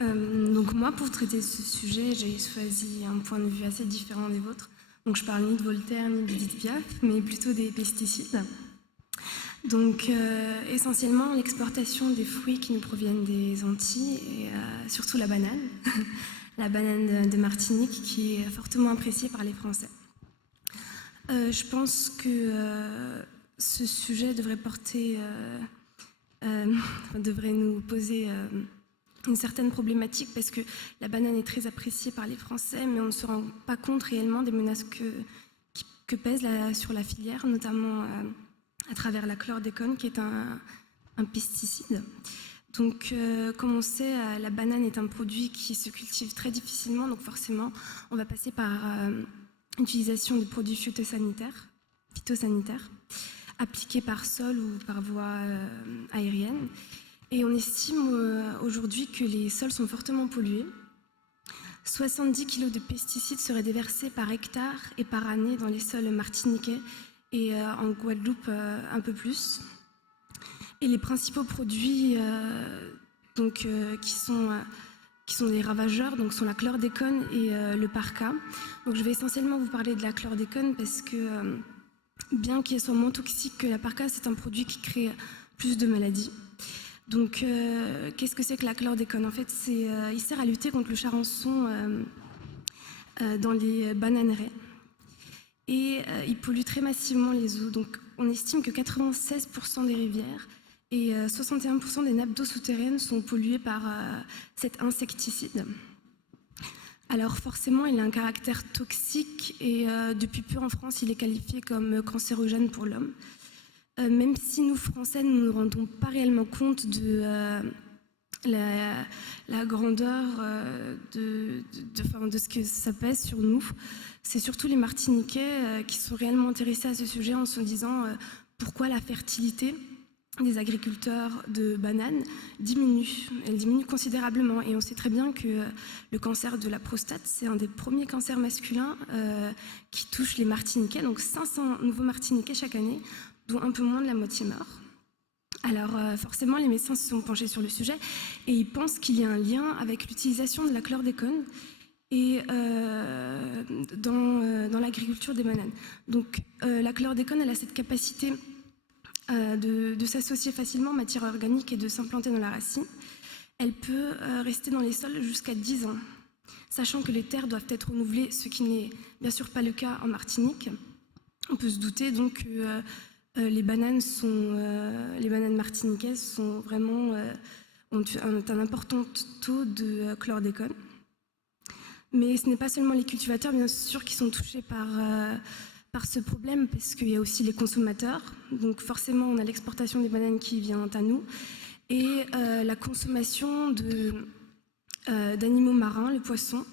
Donc moi, pour traiter ce sujet, j'ai choisi un point de vue assez différent des vôtres. Donc je parle ni de Voltaire ni d'Édith Piaf, mais plutôt des pesticides. Donc essentiellement l'exportation des fruits qui nous proviennent des Antilles et surtout la banane. La banane de Martinique qui est fortement appréciée par les Français. Je pense que ce sujet devrait devrait nous poser une certaine problématique parce que la banane est très appréciée par les Français, mais on ne se rend pas compte réellement des menaces que pèse sur la filière, notamment à travers la chlordécone qui est un pesticide. Donc, comme on sait, la banane est un produit qui se cultive très difficilement, donc forcément, on va passer par l'utilisation de produits phytosanitaires appliqués par sol ou par voie aérienne. Et on estime aujourd'hui que les sols sont fortement pollués. 70 kg de pesticides seraient déversés par hectare et par année dans les sols martiniquais et en Guadeloupe un peu plus. Et les principaux produits qui sont des ravageurs sont la chlordécone et le parka. Donc je vais essentiellement vous parler de la chlordécone parce que bien qu'elle soit moins toxique que la parka, c'est un produit qui crée plus de maladies. Donc qu'est-ce que c'est que la chlordécone? En fait, il sert à lutter contre le charançon dans les bananeraies. Et il pollue très massivement les eaux. Donc on estime que 96% des rivières et 61% des nappes d'eau souterraines sont polluées par cet insecticide. Alors forcément, il a un caractère toxique et depuis peu en France, il est qualifié comme cancérogène pour l'homme. Même si nous, Français, nous ne nous rendons pas réellement compte de la grandeur de ce que ça pèse sur nous, c'est surtout les Martiniquais qui sont réellement intéressés à ce sujet en se disant pourquoi la fertilité des agriculteurs de bananes diminue. Elle diminue considérablement et on sait très bien que le cancer de la prostate, c'est un des premiers cancers masculins qui touche les Martiniquais, donc 500 nouveaux Martiniquais chaque année, dont un peu moins de la moitié meurent. Alors forcément, les médecins se sont penchés sur le sujet et ils pensent qu'il y a un lien avec l'utilisation de la chlordécone et dans l'agriculture des bananes. Donc la chlordécone, elle a cette capacité de s'associer facilement en matière organique et de s'implanter dans la racine. Elle peut rester dans les sols jusqu'à 10 ans, sachant que les terres doivent être renouvelées, ce qui n'est bien sûr pas le cas en Martinique. On peut se douter donc que les bananes martiniquaises sont vraiment ont un important taux de chlordécone. Mais ce n'est pas seulement les cultivateurs, bien sûr, qui sont touchés par ce problème, parce qu'il y a aussi les consommateurs. Donc forcément, on a l'exportation des bananes qui vient à nous, et la consommation d'animaux marins, le poisson.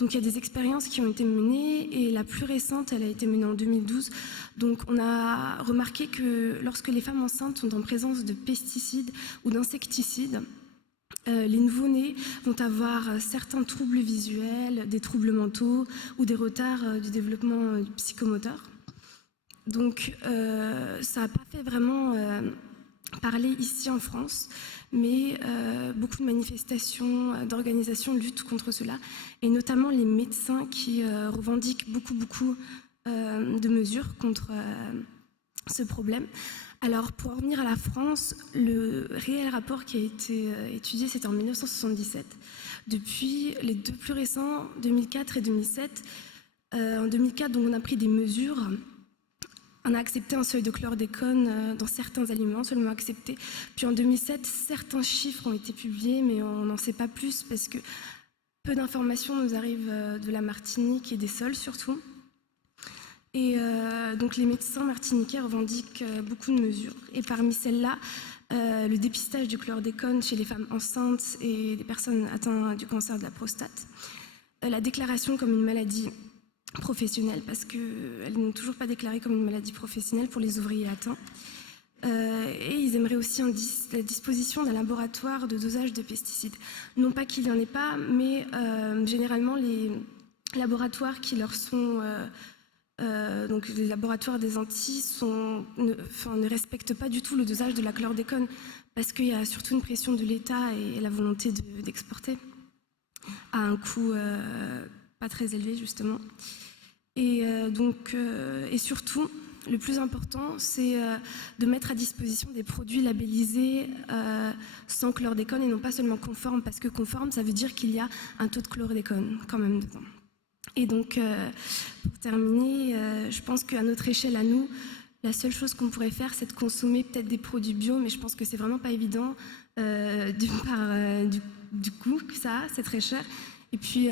Donc il y a des expériences qui ont été menées et la plus récente, elle a été menée en 2012. Donc on a remarqué que lorsque les femmes enceintes sont en présence de pesticides ou d'insecticides, les nouveau-nés vont avoir certains troubles visuels, des troubles mentaux ou des retards du développement psychomoteur. Donc ça n'a pas fait vraiment parler ici en France, mais beaucoup de manifestations, d'organisations luttent contre cela, et notamment les médecins qui revendiquent beaucoup de mesures contre ce problème. Alors, pour en revenir à la France, le réel rapport qui a été étudié, c'était en 1977. Depuis, les deux plus récents, 2004 et 2007, en 2004, donc, on a pris des mesures. On a accepté un seuil de chlordécone dans certains aliments, seulement accepté. Puis en 2007, certains chiffres ont été publiés, mais on n'en sait pas plus parce que peu d'informations nous arrivent de la Martinique et des sols surtout. Et donc les médecins martiniquais revendiquent beaucoup de mesures. Et parmi celles-là, le dépistage du chlordécone chez les femmes enceintes et les personnes atteintes du cancer de la prostate, la déclaration comme une maladie professionnelle, parce qu'elle n'est toujours pas déclarée comme une maladie professionnelle pour les ouvriers atteints. Et ils aimeraient aussi la disposition d'un laboratoire de dosage de pesticides. Non pas qu'il n'y en ait pas, mais généralement les laboratoires qui leur sont... donc les laboratoires des Antilles ne respectent pas du tout le dosage de la chlordécone parce qu'il y a surtout une pression de l'État et la volonté d'exporter à un coût pas très élevé justement. Et surtout, le plus important, c'est de mettre à disposition des produits labellisés sans chlordécone et non pas seulement conformes, parce que conforme, ça veut dire qu'il y a un taux de chlordécone quand même dedans. Et donc, pour terminer, je pense qu'à notre échelle, à nous, la seule chose qu'on pourrait faire, c'est de consommer peut-être des produits bio, mais je pense que c'est vraiment pas évident, d'une part du coût que ça a, c'est très cher, et puis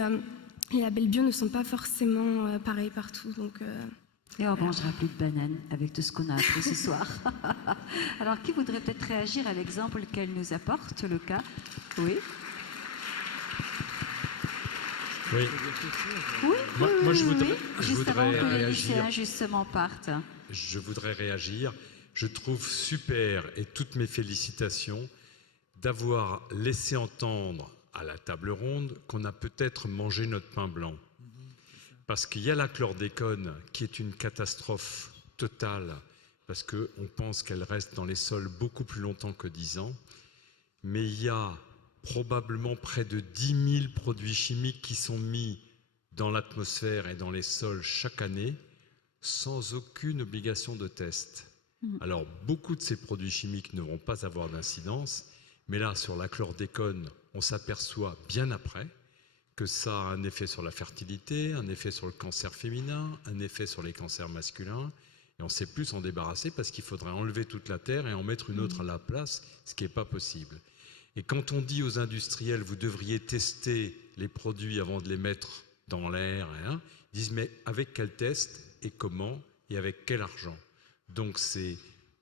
les labels bio ne sont pas forcément pareils partout. Donc, et on ne mangera plus de bananes avec tout ce qu'on a appris ce soir. Alors, qui voudrait peut-être réagir à l'exemple qu'elle nous apporte, le cas? Oui. Oui. Moi, je voudrais réagir. Justement, parte. Je voudrais réagir. Je trouve super, et toutes mes félicitations, d'avoir laissé entendre à la table ronde qu'on a peut-être mangé notre pain blanc. Parce qu'il y a la chlordécone qui est une catastrophe totale, parce qu'on pense qu'elle reste dans les sols beaucoup plus longtemps que 10 ans. Mais il y a probablement près de 10 000 produits chimiques qui sont mis dans l'atmosphère et dans les sols chaque année sans aucune obligation de test. Alors, beaucoup de ces produits chimiques ne vont pas avoir d'incidence, mais là, sur la chlordécone, on s'aperçoit bien après que ça a un effet sur la fertilité, un effet sur le cancer féminin, un effet sur les cancers masculins, et on ne sait plus s'en débarrasser parce qu'il faudrait enlever toute la terre et en mettre une autre à la place, ce qui n'est pas possible. Et quand on dit aux industriels, vous devriez tester les produits avant de les mettre dans l'air, hein, ils disent, mais avec quel test et comment et avec quel argent? Donc c'est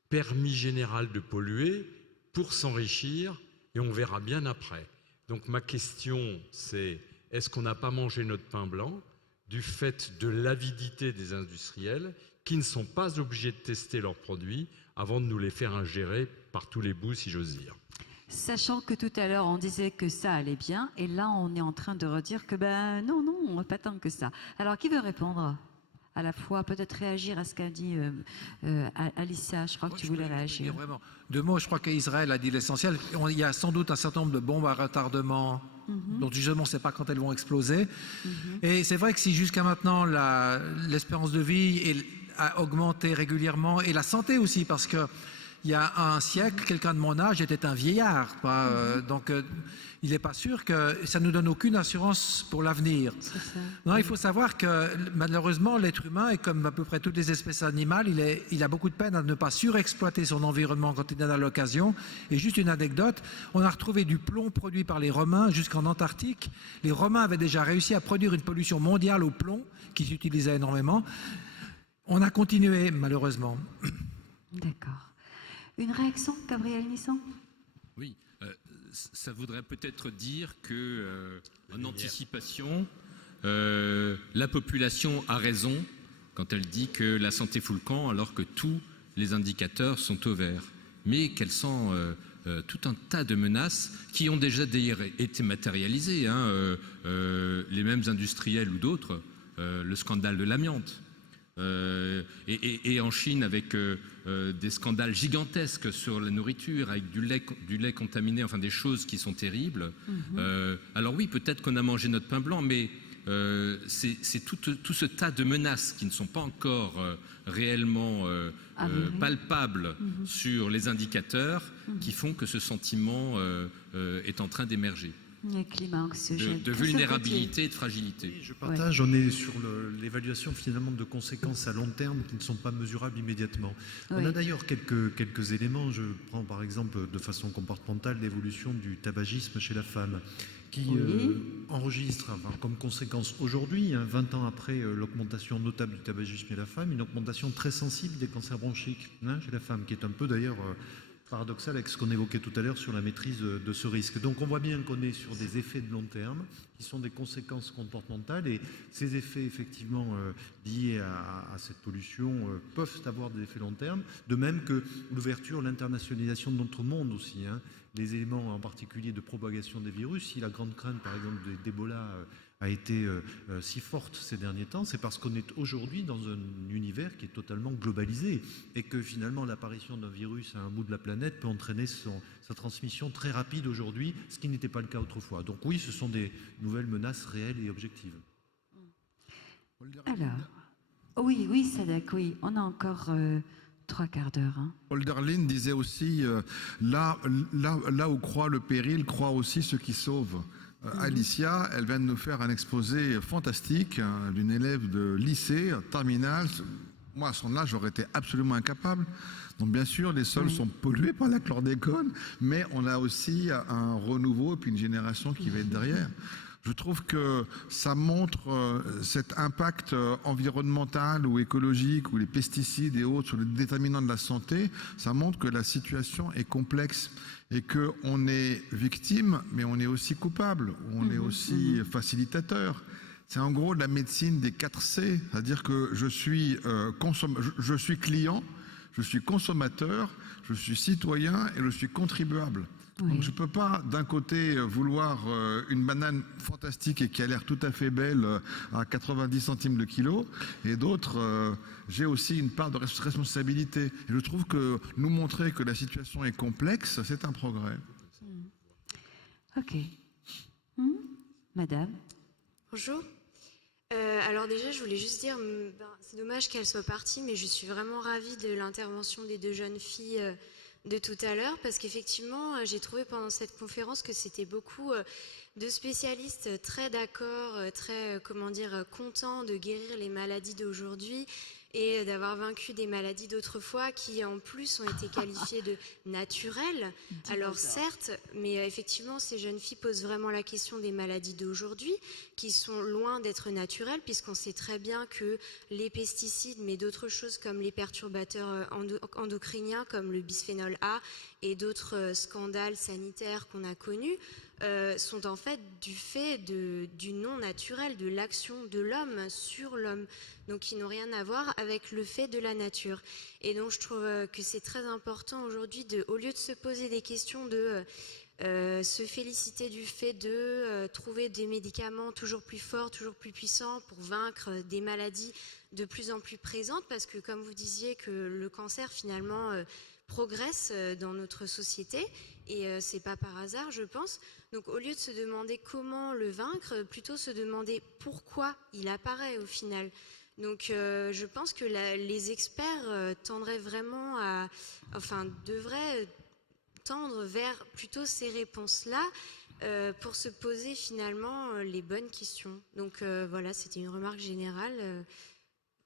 permis général de polluer pour s'enrichir et on verra bien après. Donc ma question c'est, est-ce qu'on n'a pas mangé notre pain blanc du fait de l'avidité des industriels qui ne sont pas obligés de tester leurs produits avant de nous les faire ingérer par tous les bouts, si j'ose dire? Sachant que tout à l'heure on disait que ça allait bien, et là on est en train de redire que non, pas tant que ça. Alors qui veut répondre? À la fois peut-être réagir à ce qu'a dit Alicia, je crois que tu voulais réagir. Vraiment. Deux mots, je crois qu'Israël a dit l'essentiel. Il y a sans doute un certain nombre de bombes à retardement dont justement on ne sait pas quand elles vont exploser. Et c'est vrai que si jusqu'à maintenant l'espérance de vie a augmenté régulièrement, et la santé aussi, parce que il y a un siècle, quelqu'un de mon âge était un vieillard. Donc, il n'est pas sûr que ça ne nous donne aucune assurance pour l'avenir. Non, il faut savoir que malheureusement, l'être humain, est comme à peu près toutes les espèces animales, il a beaucoup de peine à ne pas surexploiter son environnement quand il en a l'occasion. Et juste une anecdote, on a retrouvé du plomb produit par les Romains jusqu'en Antarctique. Les Romains avaient déjà réussi à produire une pollution mondiale au plomb, qu'ils utilisaient énormément. On a continué, malheureusement. D'accord. Une réaction, Gabriel Nissan? Oui, ça voudrait peut-être dire que, en anticipation, la population a raison quand elle dit que la santé fout le camp alors que tous les indicateurs sont au vert, mais qu'elle sent tout un tas de menaces qui ont déjà d'ailleurs été matérialisées, hein, les mêmes industriels ou d'autres, le scandale de l'amiante. Et en Chine avec des scandales gigantesques sur la nourriture, avec du lait contaminé, enfin des choses qui sont terribles. Alors oui, peut-être qu'on a mangé notre pain blanc, mais c'est tout ce tas de menaces qui ne sont pas encore réellement palpables sur les indicateurs qui font que ce sentiment est en train d'émerger. Le climat anxiogène. De vulnérabilité et de fragilité. Je partage, on est sur l'évaluation finalement de conséquences à long terme qui ne sont pas mesurables immédiatement. Oui. On a d'ailleurs quelques éléments, je prends par exemple de façon comportementale l'évolution du tabagisme chez la femme, qui enregistre comme conséquence aujourd'hui, 20 ans après l'augmentation notable du tabagisme chez la femme, une augmentation très sensible des cancers bronchiques chez la femme, qui est un peu d'ailleurs paradoxal avec ce qu'on évoquait tout à l'heure sur la maîtrise de ce risque. Donc on voit bien qu'on est sur des effets de long terme qui sont des conséquences comportementales et ces effets effectivement liés à cette pollution peuvent avoir des effets long terme, de même que l'ouverture, l'internationalisation de notre monde aussi. Les éléments en particulier de propagation des virus, si la grande crainte par exemple d'Ebola a été si forte ces derniers temps, c'est parce qu'on est aujourd'hui dans un univers qui est totalement globalisé et que finalement l'apparition d'un virus à un bout de la planète peut entraîner sa transmission très rapide aujourd'hui, ce qui n'était pas le cas autrefois. Donc oui, ce sont des nouvelles menaces réelles et objectives. Alors, oui, Sadek, oui, on a encore 3 quarts d'heure. Holderlin disait aussi là où croit le péril, croit aussi ce qui sauve. Alicia, elle vient de nous faire un exposé fantastique d'une élève de lycée, terminale. Moi, à son âge, j'aurais été absolument incapable. Donc, bien sûr, les sols sont pollués par la chlordécone, mais on a aussi un renouveau et puis une génération qui va être derrière. Je trouve que ça montre cet impact environnemental ou écologique ou les pesticides et autres sur les déterminants de la santé. Ça montre que la situation est complexe et qu'on est victime, mais on est aussi coupable, on est aussi facilitateur. C'est en gros de la médecine des 4 C, c'est-à-dire que je suis client, je suis consommateur, je suis citoyen et je suis contribuable. Oui. Donc je ne peux pas d'un côté vouloir une banane fantastique et qui a l'air tout à fait belle à 90 centimes le kilo et d'autres, j'ai aussi une part de responsabilité. Et je trouve que nous montrer que la situation est complexe, c'est un progrès. Ok. Madame. Bonjour. Alors déjà, je voulais juste dire, c'est dommage qu'elle soit partie, mais je suis vraiment ravie de l'intervention des 2 jeunes filles de tout à l'heure, parce qu'effectivement, j'ai trouvé pendant cette conférence que c'était beaucoup de spécialistes très d'accord, très, contents de guérir les maladies d'aujourd'hui et d'avoir vaincu des maladies d'autrefois qui en plus ont été qualifiées de naturelles. Alors certes, mais effectivement ces jeunes filles posent vraiment la question des maladies d'aujourd'hui qui sont loin d'être naturelles, puisqu'on sait très bien que les pesticides, mais d'autres choses comme les perturbateurs endocriniens comme le bisphénol A et d'autres scandales sanitaires qu'on a connus sont en fait du fait du non naturel, de l'action de l'homme sur l'homme, donc qui n'ont rien à voir avec le fait de la nature. Et donc je trouve que c'est très important aujourd'hui, au lieu de se poser des questions, de se féliciter du fait de trouver des médicaments toujours plus forts, toujours plus puissants pour vaincre des maladies de plus en plus présentes, parce que comme vous disiez que le cancer finalement progresse dans notre société, et c'est pas par hasard, je pense. Donc au lieu de se demander comment le vaincre, plutôt se demander pourquoi il apparaît au final. Donc je pense que les experts tendraient vraiment devraient tendre vers plutôt ces réponses-là pour se poser finalement les bonnes questions. Donc voilà, c'était une remarque générale.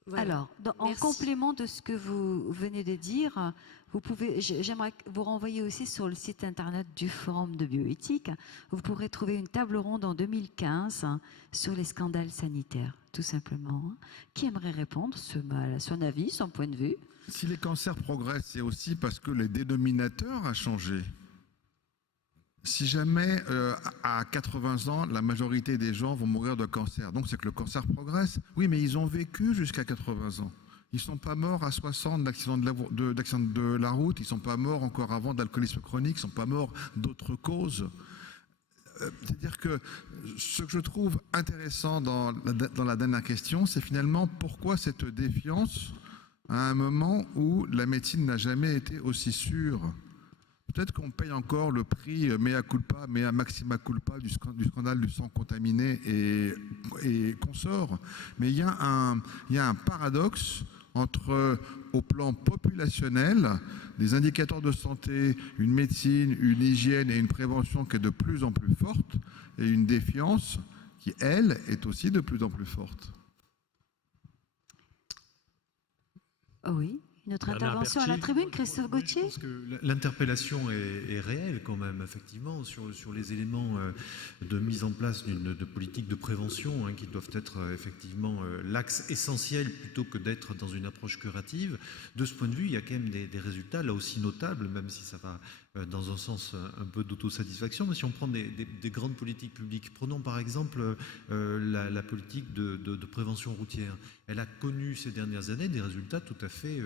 Voilà. Alors, en complément de ce que vous venez de dire, j'aimerais vous renvoyer aussi sur le site internet du Forum de bioéthique. Vous pourrez trouver une table ronde en 2015 sur les scandales sanitaires, tout simplement. Qui aimerait répondre à son avis, son point de vue? Si les cancers progressent, c'est aussi parce que le dénominateur a changé. Si jamais à 80 ans, la majorité des gens vont mourir de cancer, donc c'est que le cancer progresse. Oui, mais ils ont vécu jusqu'à 80 ans. Ils ne sont pas morts à 60 d'accidents de la route, ils ne sont pas morts encore avant d'alcoolisme chronique, ils ne sont pas morts d'autres causes. C'est-à-dire que ce que je trouve intéressant dans la dernière question, c'est finalement pourquoi cette défiance à un moment où la médecine n'a jamais été aussi sûre. Peut-être qu'on paye encore le prix mea culpa, mea maxima culpa du scandale du sang contaminé et consorts. Mais il y a un paradoxe entre, au plan populationnel, des indicateurs de santé, une médecine, une hygiène et une prévention qui est de plus en plus forte, et une défiance qui, elle, est aussi de plus en plus forte. Oui. Notre intervention à la tribune, Christophe Gauthier. Je pense que l'interpellation est réelle quand même, effectivement, sur les éléments de mise en place de politique de prévention qui doivent être effectivement l'axe essentiel plutôt que d'être dans une approche curative. De ce point de vue, il y a quand même des résultats là aussi notables, même si ça va dans un sens un peu d'autosatisfaction. Mais si on prend des grandes politiques publiques, prenons par exemple la politique de prévention routière. Elle a connu ces dernières années des résultats tout à fait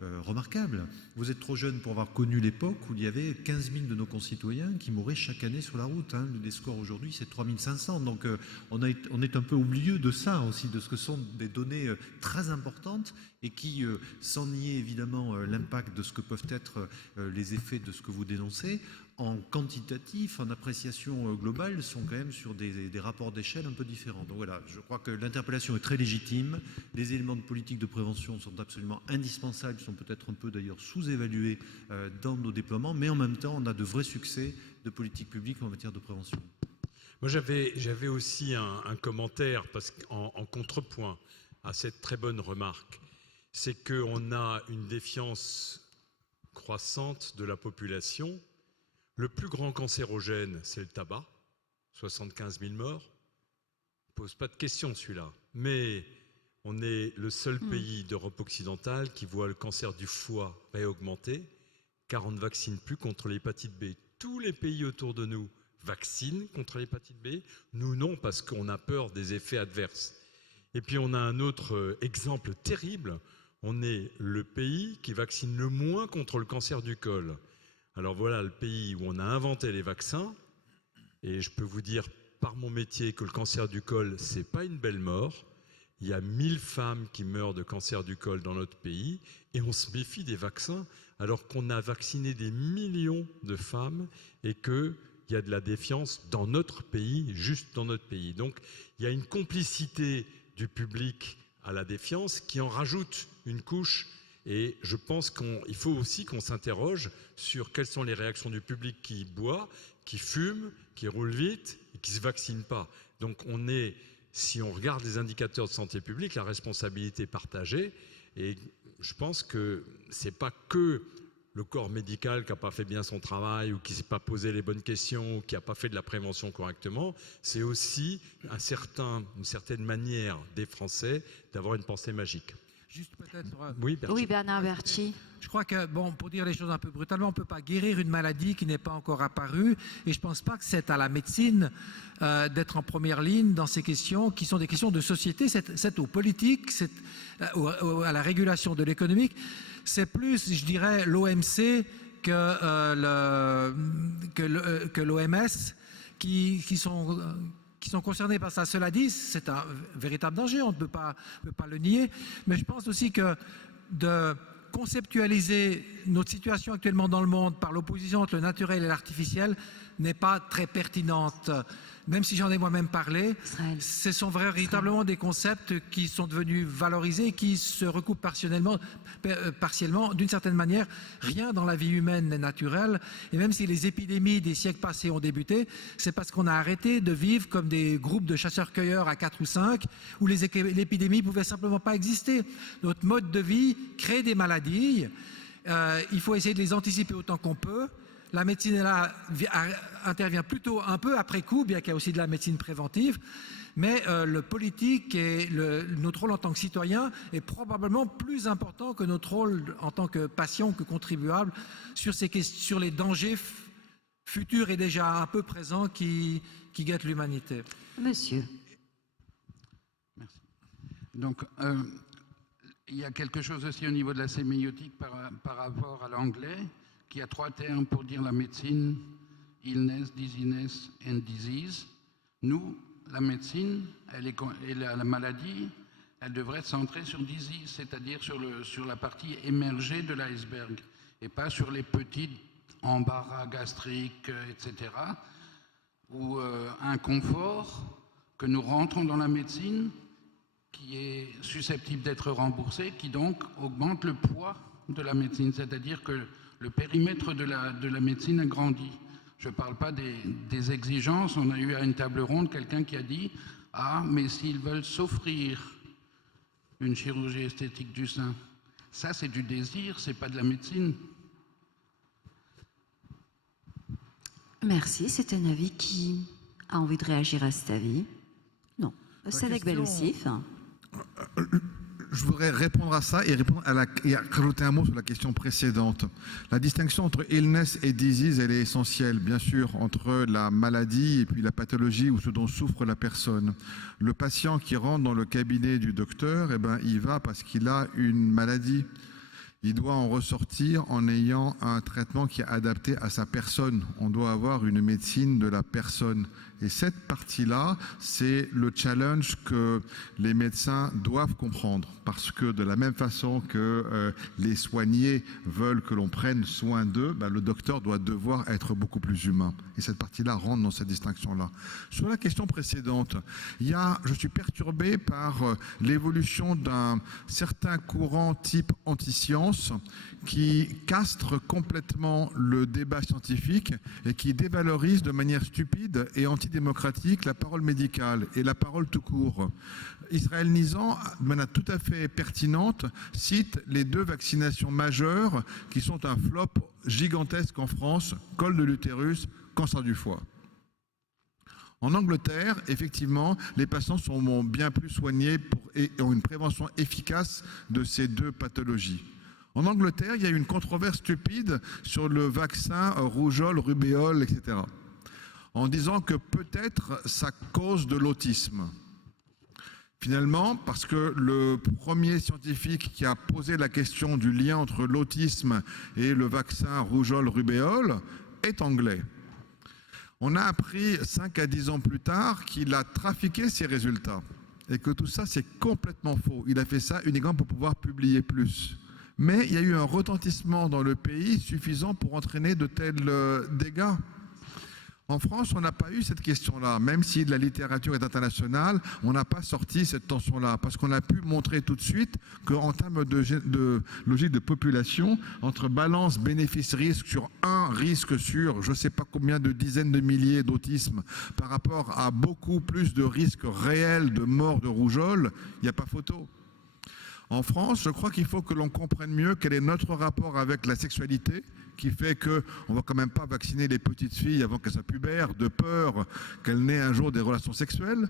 remarquables. Vous êtes trop jeune pour avoir connu l'époque où il y avait 15 000 de nos concitoyens qui mouraient chaque année sur la route. Les scores aujourd'hui, c'est 3 500. Donc on est un peu oublieux de ça aussi, de ce que sont des données très importantes et qui, sans nier évidemment l'impact de ce que peuvent être les effets de ce que vous dénoncez, en quantitatif, en appréciation globale, sont quand même sur des rapports d'échelle un peu différents. Donc voilà, je crois que l'interpellation est très légitime. Les éléments de politique de prévention sont absolument indispensables, sont peut-être un peu d'ailleurs sous-évalués dans nos déploiements, mais en même temps, on a de vrais succès de politique publique en matière de prévention. Moi, j'avais aussi un commentaire en contrepoint à cette très bonne remarque. C'est qu'on a une défiance croissante de la population. Le plus grand cancérogène, c'est le tabac, 75 000 morts. Ne pose pas de question celui-là. Mais on est le seul pays d'Europe occidentale qui voit le cancer du foie réaugmenter, car on ne vaccine plus contre l'hépatite B. Tous les pays autour de nous vaccinent contre l'hépatite B. Nous, non, parce qu'on a peur des effets adverses. Et puis on a un autre exemple terrible. On est le pays qui vaccine le moins contre le cancer du col. Alors voilà le pays où on a inventé les vaccins, et je peux vous dire par mon métier que le cancer du col, c'est pas une belle mort. Il y a 1000 femmes qui meurent de cancer du col dans notre pays, et on se méfie des vaccins, alors qu'on a vacciné des millions de femmes, et qu'il y a de la défiance dans notre pays, juste dans notre pays. Donc il y a une complicité du public à la défiance qui en rajoute une couche. Et je pense qu'il faut aussi qu'on s'interroge sur quelles sont les réactions du public qui boit, qui fume, qui roule vite et qui ne se vaccine pas. Donc si on regarde les indicateurs de santé publique, la responsabilité est partagée. Et je pense que ce n'est pas que le corps médical qui n'a pas fait bien son travail ou qui ne s'est pas posé les bonnes questions ou qui n'a pas fait de la prévention correctement, c'est aussi une certaine manière des Français d'avoir une pensée magique. Juste peut-être. Oui, Bernard Berti. Je crois que, pour dire les choses un peu brutalement, on ne peut pas guérir une maladie qui n'est pas encore apparue. Et je ne pense pas que c'est à la médecine d'être en première ligne dans ces questions qui sont des questions de société. C'est aux politiques, c'est à la régulation de l'économique. C'est plus, je dirais, l'OMC que l'OMS qui sont concernés par ça. Cela dit, c'est un véritable danger, on ne peut pas le nier. Mais je pense aussi que de conceptualiser notre situation actuellement dans le monde par l'opposition entre le naturel et l'artificiel n'est pas très pertinente. Même si j'en ai moi-même parlé, ce sont véritablement des concepts qui sont devenus valorisés, qui se recoupent partiellement. D'une certaine manière, rien dans la vie humaine n'est naturel. Et même si les épidémies des siècles passés ont débuté, c'est parce qu'on a arrêté de vivre comme des groupes de chasseurs-cueilleurs à 4 ou 5, où l'épidémie ne pouvait simplement pas exister. Notre mode de vie crée des maladies. Il faut essayer de les anticiper autant qu'on peut. La médecine là, intervient plutôt un peu après coup, bien qu'il y a aussi de la médecine préventive. Mais le politique et notre rôle en tant que citoyen est probablement plus important que notre rôle en tant que patient, que contribuable sur les dangers futur et déjà un peu présent qui guette l'humanité. Monsieur. Merci. Donc, il y a quelque chose aussi au niveau de la sémiotique par rapport à l'anglais, qui a 3 termes pour dire la médecine: illness, dizziness and disease. Nous, la médecine et la maladie, elle devrait être centrée sur disease, c'est-à-dire sur la partie émergée de l'iceberg, et pas sur les petits embarras gastriques, etc., ou inconfort que nous rentrons dans la médecine, qui est susceptible d'être remboursé, qui donc augmente le poids de la médecine, c'est-à-dire que le périmètre de la médecine a grandi. Je ne parle pas des exigences. On a eu à une table ronde quelqu'un qui a dit « Ah, mais s'ils veulent s'offrir une chirurgie esthétique du sein, ça c'est du désir, c'est pas de la médecine. » Merci. C'est un avis qui a envie de réagir à cet avis? Non. Sadek Beloussif. Je voudrais répondre à ça et rajouter un mot sur la question précédente. La distinction entre illness et disease, elle est essentielle, bien sûr, entre la maladie et puis la pathologie ou ce dont souffre la personne. Le patient qui rentre dans le cabinet du docteur, eh ben, il va parce qu'il a une maladie. Il doit en ressortir en ayant un traitement qui est adapté à sa personne. On doit avoir une médecine de la personne. Et cette partie-là, c'est le challenge que les médecins doivent comprendre. Parce que de la même façon que les soignés veulent que l'on prenne soin d'eux, le docteur doit devoir être beaucoup plus humain. Et cette partie-là rentre dans cette distinction-là. Sur la question précédente, je suis perturbé par l'évolution d'un certain courant type anti-science qui castre complètement le débat scientifique et qui dévalorise de manière stupide et antidémocratique la parole médicale et la parole tout court. Israël Nizan, de manière tout à fait pertinente, cite les 2 vaccinations majeures qui sont un flop gigantesque en France: col de l'utérus, cancer du foie. En Angleterre, effectivement, les patients sont bien plus soignés et ont une prévention efficace de ces 2 pathologies. En Angleterre, il y a eu une controverse stupide sur le vaccin rougeole, rubéole, etc. En disant que peut-être ça cause de l'autisme. Finalement, parce que le premier scientifique qui a posé la question du lien entre l'autisme et le vaccin rougeole-rubéole est anglais. On a appris 5 à 10 ans plus tard qu'il a trafiqué ses résultats et que tout ça, c'est complètement faux. Il a fait ça uniquement pour pouvoir publier plus. Mais il y a eu un retentissement dans le pays suffisant pour entraîner de tels dégâts. En France, on n'a pas eu cette question-là. Même si la littérature est internationale, on n'a pas sorti cette tension-là. Parce qu'on a pu montrer tout de suite qu'en termes de logique de population, entre balance bénéfice-risque sur un risque sur je ne sais pas combien de dizaines de milliers d'autisme par rapport à beaucoup plus de risques réels de mort de rougeole, il n'y a pas photo. En France, je crois qu'il faut que l'on comprenne mieux quel est notre rapport avec la sexualité, qui fait qu'on ne va quand même pas vacciner les petites filles avant qu'elles soient pubères, de peur qu'elles n'aient un jour des relations sexuelles.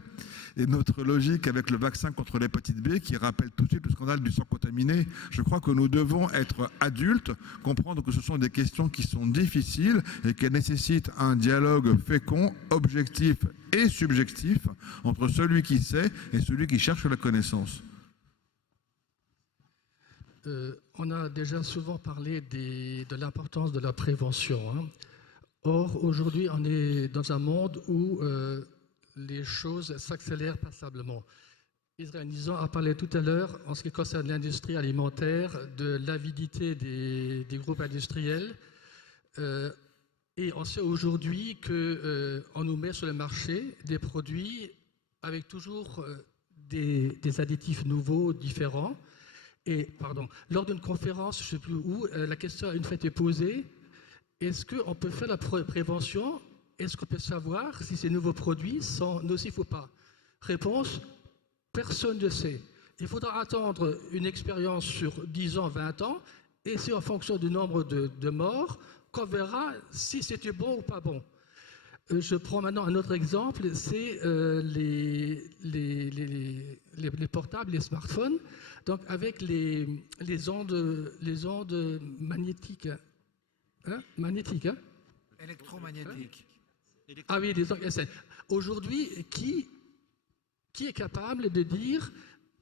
Et notre logique avec le vaccin contre l'hépatite B, qui rappelle tout de suite le scandale du sang contaminé, je crois que nous devons être adultes, comprendre que ce sont des questions qui sont difficiles et qu'elles nécessitent un dialogue fécond, objectif et subjectif entre celui qui sait et celui qui cherche la connaissance. On a déjà souvent parlé de l'importance de la prévention. Or, aujourd'hui, on est dans un monde où les choses s'accélèrent passablement. Israël Nizan a parlé tout à l'heure, en ce qui concerne l'industrie alimentaire, de l'avidité des groupes industriels. Et on sait aujourd'hui qu'on nous met sur le marché des produits avec toujours des additifs nouveaux, différents. Et, lors d'une conférence, je ne sais plus où, la question a une fois été posée, est-ce qu'on peut faire la prévention? Est-ce qu'on peut savoir si ces nouveaux produits sont nocifs ou pas? Réponse, personne ne sait. Il faudra attendre une expérience sur 10 ans, 20 ans, et c'est en fonction du nombre de morts qu'on verra si c'était bon ou pas bon. Je prends maintenant un autre exemple, c'est les portables, les smartphones. Donc avec les ondes magnétiques, Électromagnétique. Ah oui, des essais. Aujourd'hui, qui est capable de dire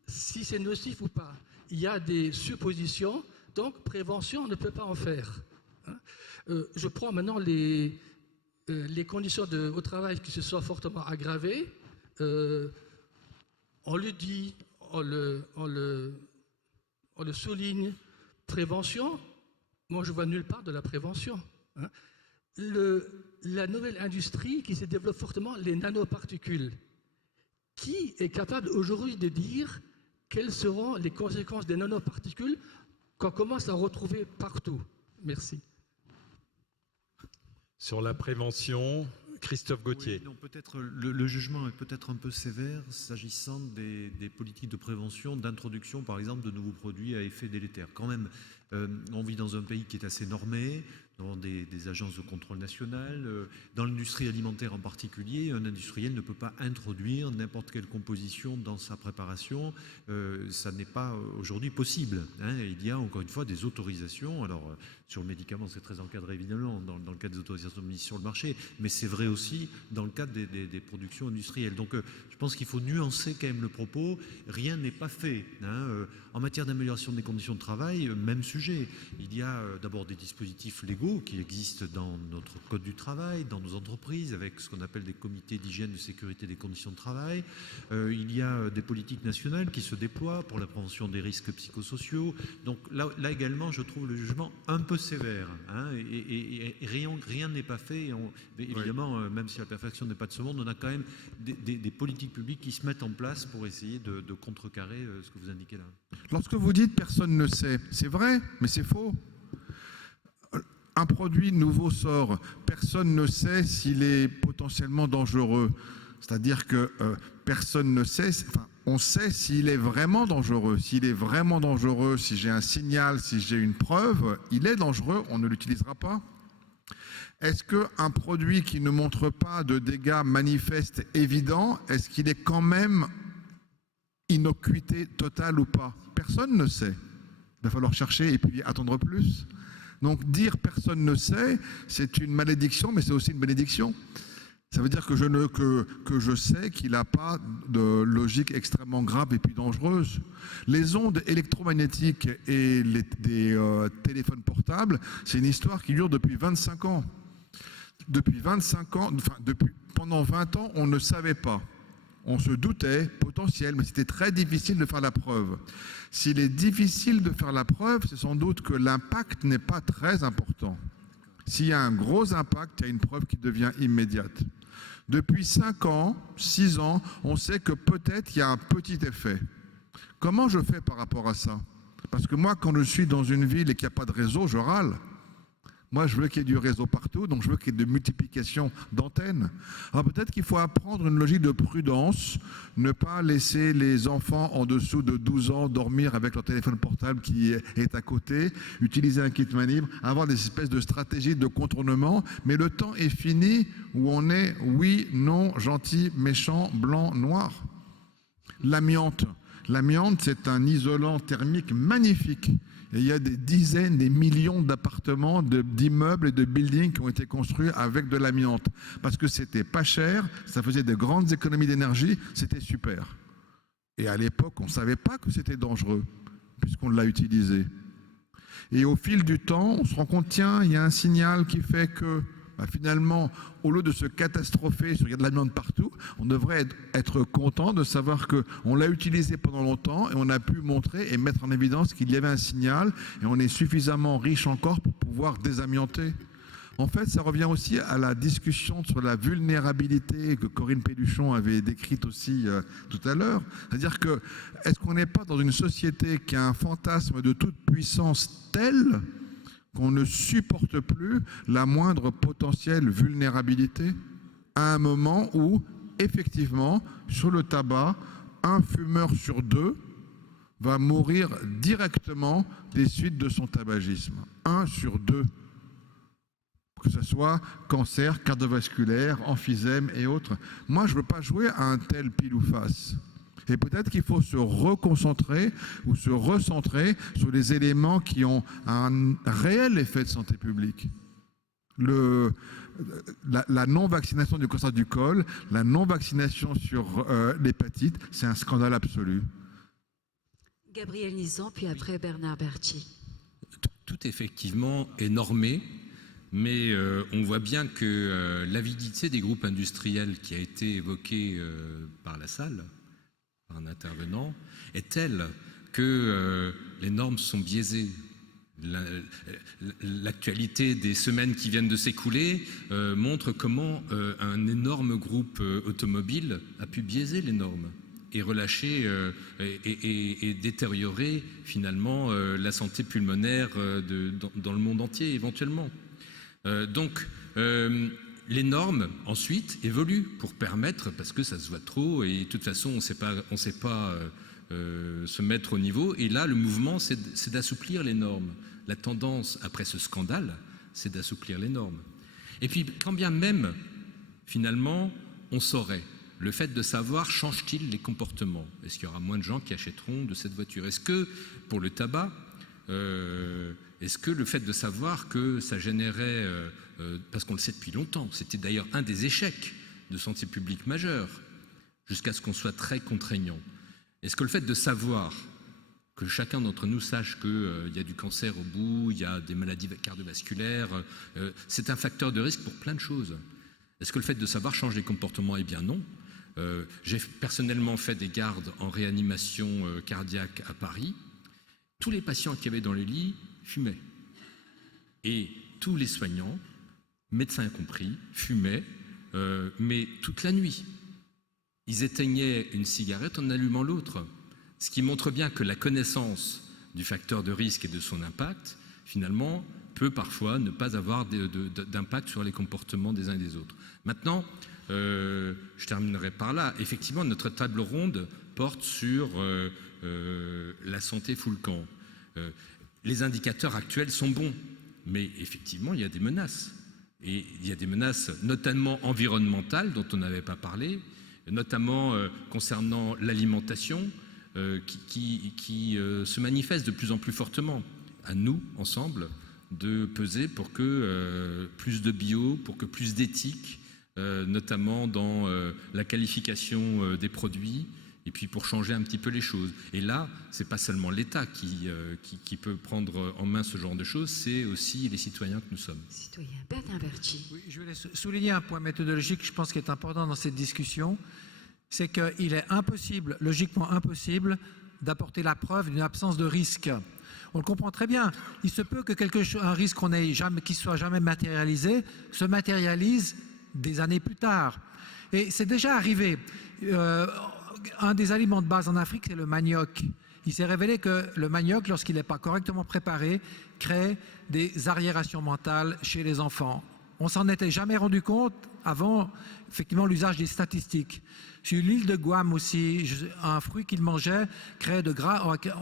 si c'est nocif ou pas? Il y a des suppositions, donc prévention, on ne peut pas en faire. Je prends maintenant les conditions au travail qui se sont fortement aggravées. On le dit, on le souligne, prévention. Moi, je vois nulle part de la prévention. La nouvelle industrie qui se développe fortement, les nanoparticules. Qui est capable aujourd'hui de dire quelles seront les conséquences des nanoparticules qu'on commence à retrouver partout? Merci. Sur la prévention, Christophe Gauthier. Oui, peut-être le jugement est peut-être un peu sévère s'agissant des politiques de prévention, d'introduction par exemple de nouveaux produits à effet délétère. Quand même, on vit dans un pays qui est assez normé, dans des agences de contrôle national. Dans l'industrie alimentaire en particulier, un industriel ne peut pas introduire n'importe quelle composition dans sa préparation. Ça n'est pas aujourd'hui possible. Il y a encore une fois des autorisations. Alors, sur le médicament, c'est très encadré évidemment dans le cadre des autorisations de mise sur le marché, mais c'est vrai aussi dans le cadre des productions industrielles. Donc, je pense qu'il faut nuancer quand même le propos. Rien n'est pas fait. En matière d'amélioration des conditions de travail, même sujet. Il y a d'abord des dispositifs légaux qui existent dans notre code du travail, dans nos entreprises, avec ce qu'on appelle des comités d'hygiène, de sécurité des conditions de travail. Il y a des politiques nationales qui se déploient pour la prévention des risques psychosociaux. Donc là également, je trouve le jugement un peu sévère. Et rien n'est pas fait. Évidemment, même si la perfection n'est pas de ce monde, on a quand même des politiques publiques qui se mettent en place pour essayer de contrecarrer ce que vous indiquez là. Lorsque vous dites personne ne sait, c'est vrai, mais c'est faux. Un produit nouveau sort, personne ne sait s'il est potentiellement dangereux. C'est-à-dire que personne ne sait, on sait s'il est vraiment dangereux. S'il est vraiment dangereux, si j'ai un signal, si j'ai une preuve, il est dangereux, on ne l'utilisera pas. Est-ce qu'un produit qui ne montre pas de dégâts manifestes évidents, est-ce qu'il est quand même innocuité totale ou pas? Personne ne sait. Il va falloir chercher et puis attendre plus. Donc dire personne ne sait, c'est une malédiction, mais c'est aussi une bénédiction. Ça veut dire que je sais qu'il n'a pas de logique extrêmement grave et puis dangereuse. Les ondes électromagnétiques et des téléphones portables, c'est une histoire qui dure depuis 25 ans. Depuis 25 ans, pendant 20 ans, on ne savait pas. On se doutait, potentiel, mais c'était très difficile de faire la preuve. S'il est difficile de faire la preuve, c'est sans doute que l'impact n'est pas très important. S'il y a un gros impact, il y a une preuve qui devient immédiate. Depuis 5 ans, 6 ans, on sait que peut-être il y a un petit effet. Comment je fais par rapport à ça? Parce que moi, quand je suis dans une ville et qu'il n'y a pas de réseau, je râle. Moi, je veux qu'il y ait du réseau partout, donc je veux qu'il y ait de multiplication d'antennes. Alors peut-être qu'il faut apprendre une logique de prudence, ne pas laisser les enfants en dessous de 12 ans dormir avec leur téléphone portable qui est à côté, utiliser un kit main libre, avoir des espèces de stratégies de contournement, mais le temps est fini où on est oui, non, gentil, méchant, blanc, noir. L'amiante. L'amiante, c'est un isolant thermique magnifique. Et il y a des dizaines, des millions d'appartements, d'immeubles et de buildings qui ont été construits avec de l'amiante. Parce que c'était pas cher, ça faisait de grandes économies d'énergie, c'était super. Et à l'époque, on ne savait pas que c'était dangereux, puisqu'on l'a utilisé. Et au fil du temps, on se rend compte, tiens, il y a un signal qui fait que finalement, au lieu de se catastropher sur il y a de l'amiante partout, on devrait être content de savoir qu'on l'a utilisé pendant longtemps et on a pu montrer et mettre en évidence qu'il y avait un signal et on est suffisamment riche encore pour pouvoir désamianter. En fait, ça revient aussi à la discussion sur la vulnérabilité que Corinne Péluchon avait décrite aussi tout à l'heure. C'est-à-dire que, est-ce qu'on n'est pas dans une société qui a un fantasme de toute puissance telle qu'on ne supporte plus la moindre potentielle vulnérabilité à un moment où, effectivement, sur le tabac, un fumeur sur 2 va mourir directement des suites de son tabagisme. 1 sur 2. Que ce soit cancer, cardiovasculaire, emphysème et autres. Moi, je ne veux pas jouer à un tel pile ou face. Et peut-être qu'il faut se reconcentrer ou se recentrer sur les éléments qui ont un réel effet de santé publique. la non-vaccination du cancer du col, la non-vaccination sur l'hépatite, c'est un scandale absolu. Gabriel Nizan, puis après Bernard Berthier. Tout effectivement est normé, mais on voit bien que l'avidité des groupes industriels qui a été évoquée par la salle, par un intervenant, est telle que les normes sont biaisées. L'actualité des semaines qui viennent de s'écouler montre comment un énorme groupe automobile a pu biaiser les normes et relâcher et détériorer finalement la santé pulmonaire dans le monde entier éventuellement. Donc les normes ensuite évoluent pour permettre, parce que ça se voit trop et de toute façon on ne sait pas se mettre au niveau, et là le mouvement c'est d'assouplir les normes. La tendance après ce scandale c'est d'assouplir les normes. Et puis quand bien même finalement on saurait, le fait de savoir change-t-il les comportements? Est-ce qu'il y aura moins de gens qui achèteront de cette voiture? Est-ce que pour le tabac, est-ce que le fait de savoir que ça générait, parce qu'on le sait depuis longtemps, c'était d'ailleurs un des échecs de santé publique majeurs, jusqu'à ce qu'on soit très contraignant, est-ce que le fait de savoir que chacun d'entre nous sache qu'il y a du cancer au bout, il y a des maladies cardiovasculaires, c'est un facteur de risque pour plein de choses? Est-ce que le fait de savoir change les comportements? Eh bien non. J'ai personnellement fait des gardes en réanimation cardiaque à Paris. Tous les patients qui avaient dans les lits fumaient. Et tous les soignants, médecins compris, fumaient, mais toute la nuit. Ils éteignaient une cigarette en allumant l'autre. Ce qui montre bien que la connaissance du facteur de risque et de son impact, finalement, peut parfois ne pas avoir d'impact sur les comportements des uns et des autres. Maintenant, je terminerai par là. Effectivement, notre table ronde porte sur la santé full camp. Les indicateurs actuels sont bons, mais effectivement, il y a des menaces. Et il y a des menaces notamment environnementales dont on n'avait pas parlé, notamment concernant l'alimentation, qui se manifestent de plus en plus fortement. À nous, ensemble, de peser pour que plus de bio, pour que plus d'éthique, notamment dans la qualification des produits, et puis pour changer un petit peu les choses. Et là, c'est pas seulement l'État qui peut prendre en main ce genre de choses, c'est aussi les citoyens que nous sommes. Citoyen Bernard Berthier. Oui, je voulais souligner un point méthodologique, je pense, qui est important dans cette discussion, c'est qu'il est impossible, logiquement impossible, d'apporter la preuve d'une absence de risque. On le comprend très bien. Il se peut que un risque qui ne soit jamais matérialisé se matérialise des années plus tard. Et c'est déjà arrivé. Un des aliments de base en Afrique, c'est le manioc. Il s'est révélé que le manioc, lorsqu'il n'est pas correctement préparé, crée des arriérations mentales chez les enfants. On s'en était jamais rendu compte avant, effectivement, l'usage des statistiques. Sur l'île de Guam aussi, un fruit qu'il mangeait créait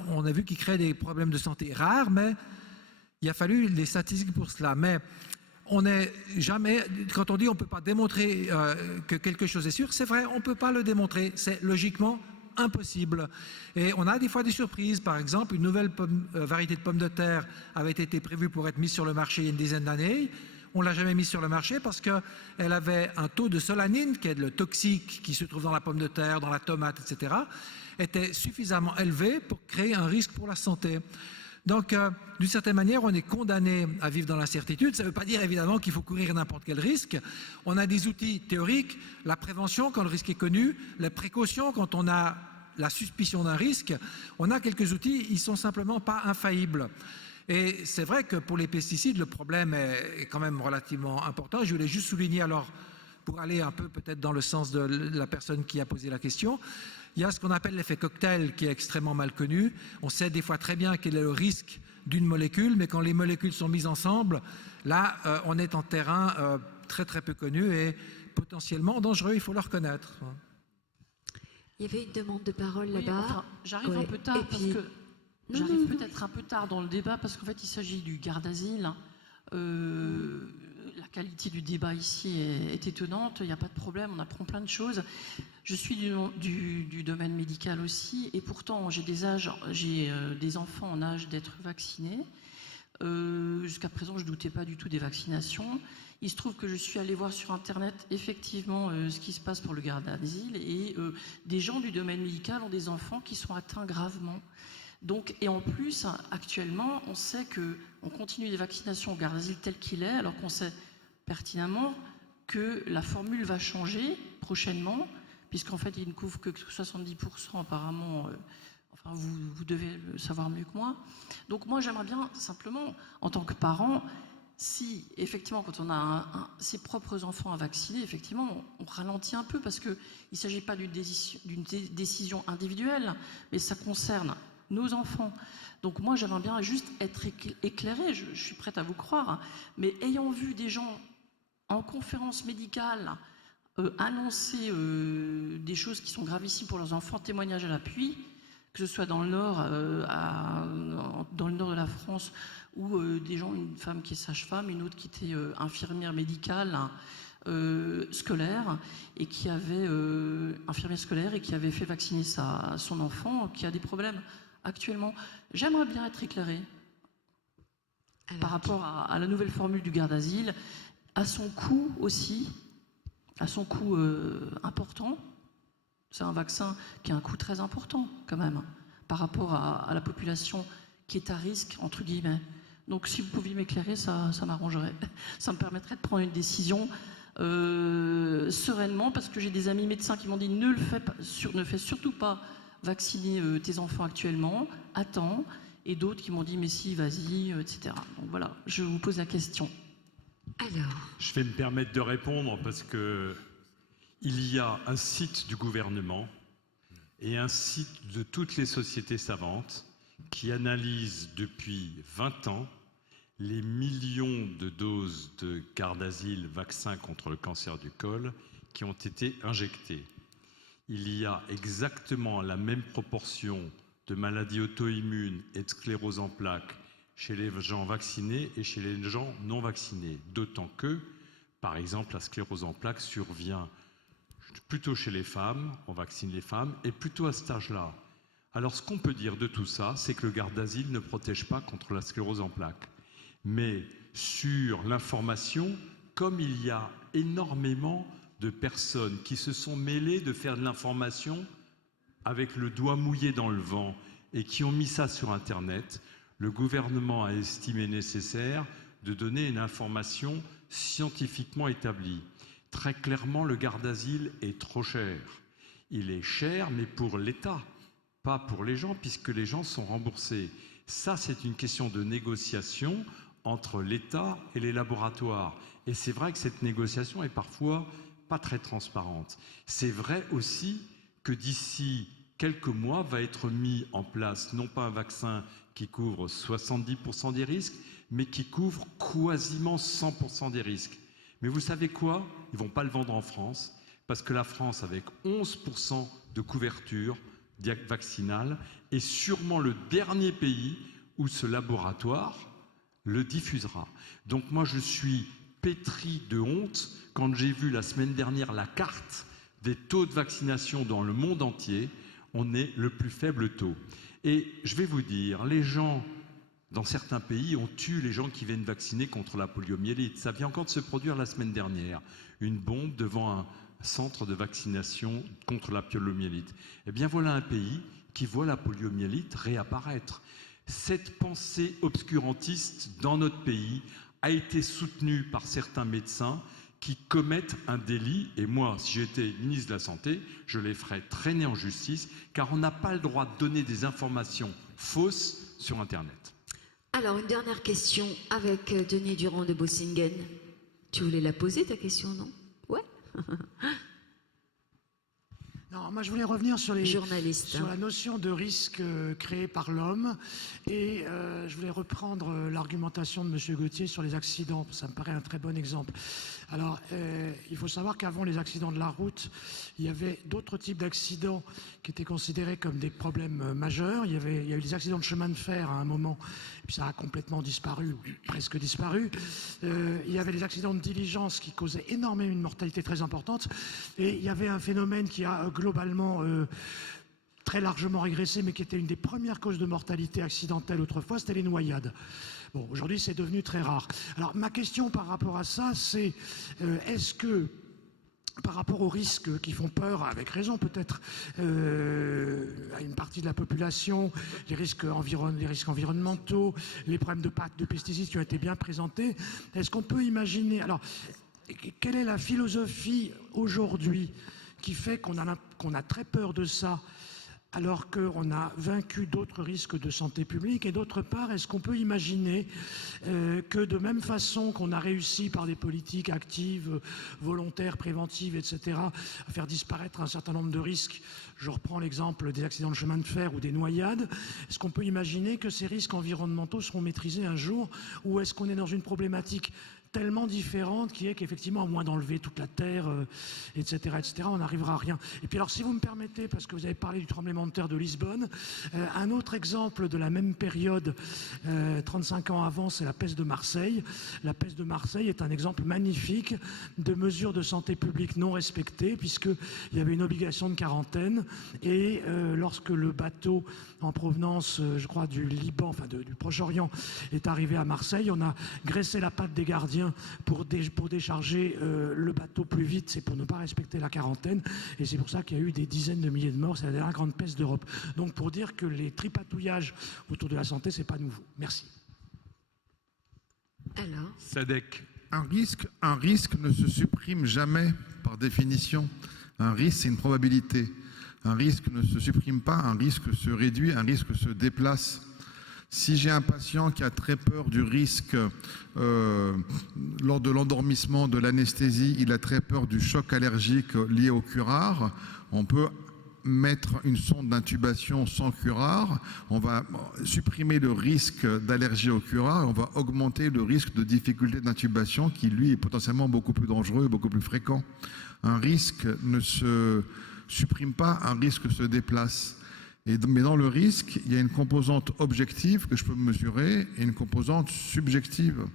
on a vu qu'il crée des problèmes de santé rares, mais il a fallu les statistiques pour cela. Mais on n'est jamais, quand on dit on ne peut pas démontrer que quelque chose est sûr, c'est vrai, on ne peut pas le démontrer, c'est logiquement impossible. Et on a des fois des surprises. Par exemple, une nouvelle variété de pommes de terre avait été prévue pour être mise sur le marché il y a une dizaine d'années. On ne l'a jamais mise sur le marché parce qu'elle avait un taux de solanine, qui est le toxique qui se trouve dans la pomme de terre, dans la tomate, etc., était suffisamment élevé pour créer un risque pour la santé. Donc, d'une certaine manière, on est condamné à vivre dans l'incertitude. Ça ne veut pas dire évidemment qu'il faut courir n'importe quel risque. On a des outils théoriques, la prévention quand le risque est connu, les précautions quand on a la suspicion d'un risque. On a quelques outils, ils ne sont simplement pas infaillibles. Et c'est vrai que pour les pesticides, le problème est quand même relativement important. Je voulais juste souligner, alors, pour aller un peu peut-être dans le sens de la personne qui a posé la question, il y a ce qu'on appelle l'effet cocktail qui est extrêmement mal connu. On sait des fois très bien quel est le risque d'une molécule, mais quand les molécules sont mises ensemble, là, on est en terrain très très peu connu et potentiellement dangereux, il faut le reconnaître. Il y avait une demande de parole Oui, là-bas. enfin, j'arrive un peu tard parce que j'arrive peut-être un peu tard dans le débat parce qu'en fait il s'agit du garde-asile. La qualité du débat ici est étonnante, il n'y a pas de problème, on apprend plein de choses. Je suis du domaine médical aussi et pourtant j'ai des enfants en âge d'être vaccinés. Jusqu'à présent, je ne doutais pas du tout des vaccinations. Il se trouve que je suis allée voir sur Internet effectivement ce qui se passe pour le garde d'asile et des gens du domaine médical ont des enfants qui sont atteints gravement. Donc, et en plus, actuellement, on sait qu'on continue les vaccinations au garde d'asile tel qu'il est, alors qu'on sait pertinemment que la formule va changer prochainement, puisqu'en fait, il ne couvre que 70% apparemment. Enfin, vous devez le savoir mieux que moi. Donc moi, j'aimerais bien simplement, en tant que parent, si effectivement, quand on a ses propres enfants à vacciner, effectivement, on ralentit un peu parce qu'il ne s'agit pas d'une décision individuelle, mais ça concerne nos enfants. Donc moi, j'aimerais bien juste être éclairée, je suis prête à vous croire, hein, mais ayant vu des gens en conférence médicale annoncer des choses qui sont gravissimes pour leurs enfants, témoignages à l'appui, que ce soit dans le nord, dans le nord de la France, où des gens, une femme qui est sage-femme, une autre qui était infirmière médicale scolaire, et qui avait infirmière scolaire et qui avait fait vacciner son enfant, qui a des problèmes actuellement. J'aimerais bien être éclairée par rapport à la nouvelle formule du garde d'asile, à son coût aussi, à son coût important. C'est un vaccin qui a un coût très important, quand même, par rapport à la population qui est à risque, entre guillemets. Donc, si vous pouviez m'éclairer, ça m'arrangerait. Ça me permettrait de prendre une décision sereinement, parce que j'ai des amis médecins qui m'ont dit ne fais surtout pas vacciner tes enfants actuellement, attends. Et d'autres qui m'ont dit mais si, vas-y, etc. Donc voilà, je vous pose la question. Alors, je vais me permettre de répondre parce que il y a un site du gouvernement et un site de toutes les sociétés savantes qui analysent depuis 20 ans les millions de doses de garde-asile vaccins contre le cancer du col qui ont été injectées. Il y a exactement la même proportion de maladies auto-immunes et de sclérose en plaques chez les gens vaccinés et chez les gens non vaccinés. D'autant que, par exemple, la sclérose en plaques survient plutôt chez les femmes, on vaccine les femmes, et plutôt à cet âge-là. Alors ce qu'on peut dire de tout ça, c'est que le garde d'asile ne protège pas contre la sclérose en plaques. Mais sur l'information, comme il y a énormément de personnes qui se sont mêlées de faire de l'information avec le doigt mouillé dans le vent et qui ont mis ça sur Internet, le gouvernement a estimé nécessaire de donner une information scientifiquement établie. Très clairement, le garde d'asile est trop cher. Il est cher, mais pour l'État, pas pour les gens, puisque les gens sont remboursés. Ça, c'est une question de négociation entre l'État et les laboratoires. Et c'est vrai que cette négociation est parfois pas très transparente. C'est vrai aussi que d'ici quelques mois va être mis en place, non pas un vaccin qui couvre 70% des risques, mais qui couvre quasiment 100% des risques. Mais vous savez quoi? Ils ne vont pas le vendre en France, parce que la France, avec 11% de couverture vaccinale, est sûrement le dernier pays où ce laboratoire le diffusera. Donc moi, je suis pétri de honte quand j'ai vu la semaine dernière la carte des taux de vaccination dans le monde entier. On est le plus faible taux. Et je vais vous dire, les gens dans certains pays, on tue les gens qui viennent vacciner contre la poliomyélite. Ça vient encore de se produire la semaine dernière. Une bombe devant un centre de vaccination contre la poliomyélite. Eh bien voilà un pays qui voit la poliomyélite réapparaître. Cette pensée obscurantiste dans notre pays a été soutenue par certains médecins qui commettent un délit. Et moi, si j'étais ministre de la Santé, je les ferais traîner en justice, car on n'a pas le droit de donner des informations fausses sur Internet. Alors, une dernière question avec Denis Durand de Bossingen. Tu voulais la poser, ta question, non? Ouais. Non, moi je voulais revenir sur Journaliste, la notion de risque créé par l'homme et je voulais reprendre l'argumentation de M. Gauthier sur les accidents. Ça me paraît un très bon exemple. Alors, il faut savoir qu'avant les accidents de la route, il y avait d'autres types d'accidents qui étaient considérés comme des problèmes majeurs. Il y a eu des accidents de chemin de fer à un moment, puis ça a complètement disparu, ou presque disparu. Il y avait des accidents de diligence qui causaient énormément une mortalité très importante. Et il y avait un phénomène qui a globalement très largement régressé, mais qui était une des premières causes de mortalité accidentelle autrefois, c'était les noyades. Bon, aujourd'hui, c'est devenu très rare. Alors, ma question par rapport à ça, c'est est-ce que, par rapport aux risques qui font peur, avec raison peut-être, à une partie de la population, les risques environnementaux, les problèmes de pesticides qui ont été bien présentés, est-ce qu'on peut imaginer... Alors, quelle est la philosophie aujourd'hui qui fait qu'on a très peur de ça, alors qu'on a vaincu d'autres risques de santé publique? Et d'autre part, est-ce qu'on peut imaginer que de même façon qu'on a réussi par des politiques actives, volontaires, préventives, etc., à faire disparaître un certain nombre de risques, je reprends l'exemple des accidents de chemin de fer ou des noyades, est-ce qu'on peut imaginer que ces risques environnementaux seront maîtrisés un jour, ou est-ce qu'on est dans une problématique tellement différente qui est qu'effectivement, à moins d'enlever toute la terre, etc., on n'arrivera à rien. Et puis alors, si vous me permettez, parce que vous avez parlé du tremblement de terre de Lisbonne, un autre exemple de la même période, 35 ans avant, c'est la peste de Marseille. La peste de Marseille est un exemple magnifique de mesures de santé publique non respectées, puisqu'il y avait une obligation de quarantaine, et lorsque le bateau en provenance, je crois, du Liban, enfin du Proche-Orient, est arrivé à Marseille, on a graissé la patte des gardiens pour décharger le bateau plus vite, c'est pour ne pas respecter la quarantaine, et c'est pour ça qu'il y a eu des dizaines de milliers de morts. C'est la dernière grande peste d'Europe. Donc pour dire que les tripatouillages autour de la santé, c'est pas nouveau. Merci. Alors, Sadek. Un risque ne se supprime jamais par définition. Un risque, c'est une probabilité. Un risque ne se supprime pas, un risque se réduit, un risque se déplace. Si j'ai un patient qui a très peur du risque lors de l'endormissement, de l'anesthésie, il a très peur du choc allergique lié au curare, on peut mettre une sonde d'intubation sans curare, on va supprimer le risque d'allergie au curare, on va augmenter le risque de difficulté d'intubation qui, lui, est potentiellement beaucoup plus dangereux et beaucoup plus fréquent. Un risque ne se supprime pas, un risque se déplace. Mais dans le risque, il y a une composante objective que je peux mesurer et une composante subjective.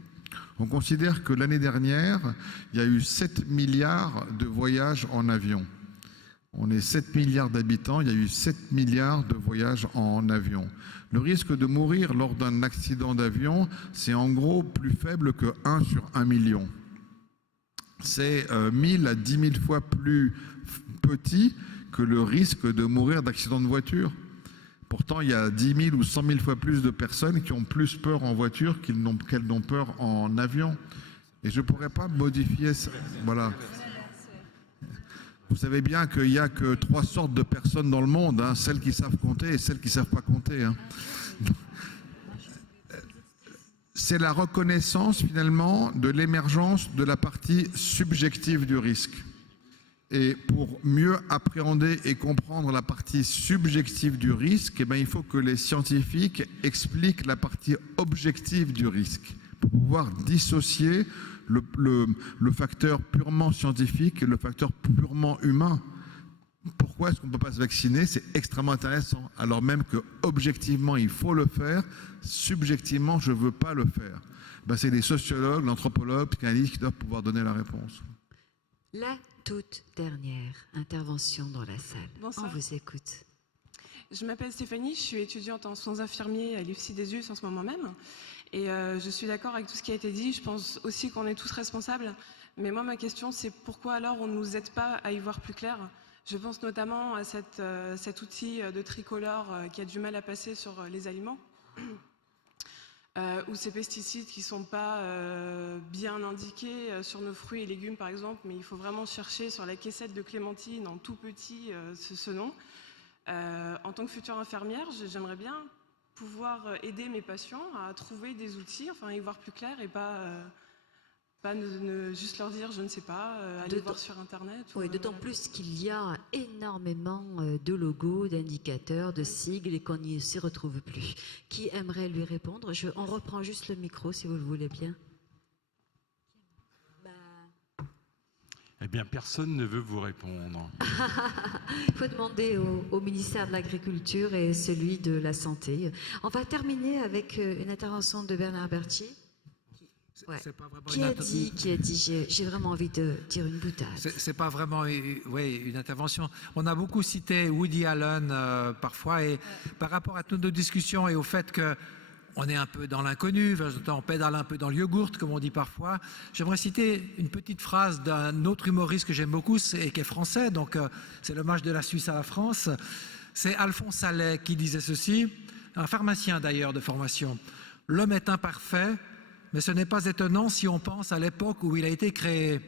On considère que l'année dernière, il y a eu 7 milliards de voyages en avion. On est 7 milliards d'habitants, il y a eu 7 milliards de voyages en avion. Le risque de mourir lors d'un accident d'avion, c'est en gros plus faible que 1 sur 1 million. C'est 1000 à 10 000 fois plus petit que le risque de mourir d'accident de voiture. Pourtant, il y a 10 000 ou 100 000 fois plus de personnes qui ont plus peur en voiture qu'elles n'ont peur en avion. Et je ne pourrais pas modifier ça. Voilà. Vous savez bien qu'il n'y a que 3 sortes de personnes dans le monde, hein, celles qui savent compter et celles qui ne savent pas compter. Hein. C'est la reconnaissance finalement de l'émergence de la partie subjective du risque. Et pour mieux appréhender et comprendre la partie subjective du risque, eh bien, il faut que les scientifiques expliquent la partie objective du risque pour pouvoir dissocier le facteur purement scientifique et le facteur purement humain. Pourquoi est-ce qu'on ne peut pas se vacciner? C'est extrêmement intéressant. Alors même que objectivement il faut le faire, subjectivement je ne veux pas le faire. Ben, c'est les sociologues, l'anthropologue, le psychanalyste qui doivent pouvoir donner la réponse. La toute dernière intervention dans la salle. Bonsoir. On vous écoute. Je m'appelle Stéphanie, je suis étudiante en soins infirmiers à l'IFSI des US en ce moment même. Et je suis d'accord avec tout ce qui a été dit. Je pense aussi qu'on est tous responsables. Mais moi, ma question, c'est pourquoi alors on ne nous aide pas à y voir plus clair? Je pense notamment à cet outil de tricolore qui a du mal à passer sur les aliments. Ou ces pesticides qui ne sont pas bien indiqués sur nos fruits et légumes par exemple, mais il faut vraiment chercher sur la caissette de clémentine en tout petit ce nom. En tant que future infirmière, j'aimerais bien pouvoir aider mes patients à trouver des outils, enfin à y voir plus clair et pas ne juste leur dire je ne sais pas, aller voir sur internet. Oui, d'autant plus qu'il y a énormément de logos, d'indicateurs, de sigles et qu'on n'y s'y retrouve plus. Qui aimerait lui répondre? On reprend juste le micro si vous le voulez bien. Eh bien, personne ne veut vous répondre. Il faut demander au ministère de l'Agriculture et celui de la Santé. On va terminer avec une intervention de Bernard Berthier. Ouais. C'est pas vraiment Qui a dit j'ai vraiment envie de dire une boutade. C'est pas vraiment une intervention. On a beaucoup cité Woody Allen parfois, et par rapport à toutes nos discussions et au fait que on est un peu dans l'inconnu, on pédale un peu dans le yogourt, comme on dit parfois. J'aimerais citer une petite phrase d'un autre humoriste que j'aime beaucoup et qui est français, donc c'est l'hommage de la Suisse à la France. C'est Alphonse Allais qui disait ceci, un pharmacien d'ailleurs de formation. « L'homme est imparfait, mais ce n'est pas étonnant si on pense à l'époque où il a été créé. »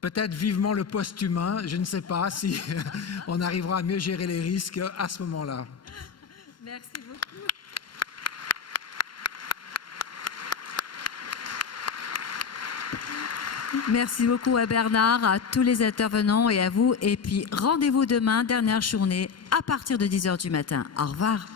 Peut-être vivement le post-humain, je ne sais pas si on arrivera à mieux gérer les risques à ce moment-là. Merci beaucoup. Merci beaucoup à Bernard, à tous les intervenants et à vous. Et puis rendez-vous demain, dernière journée, à partir de 10h du matin. Au revoir.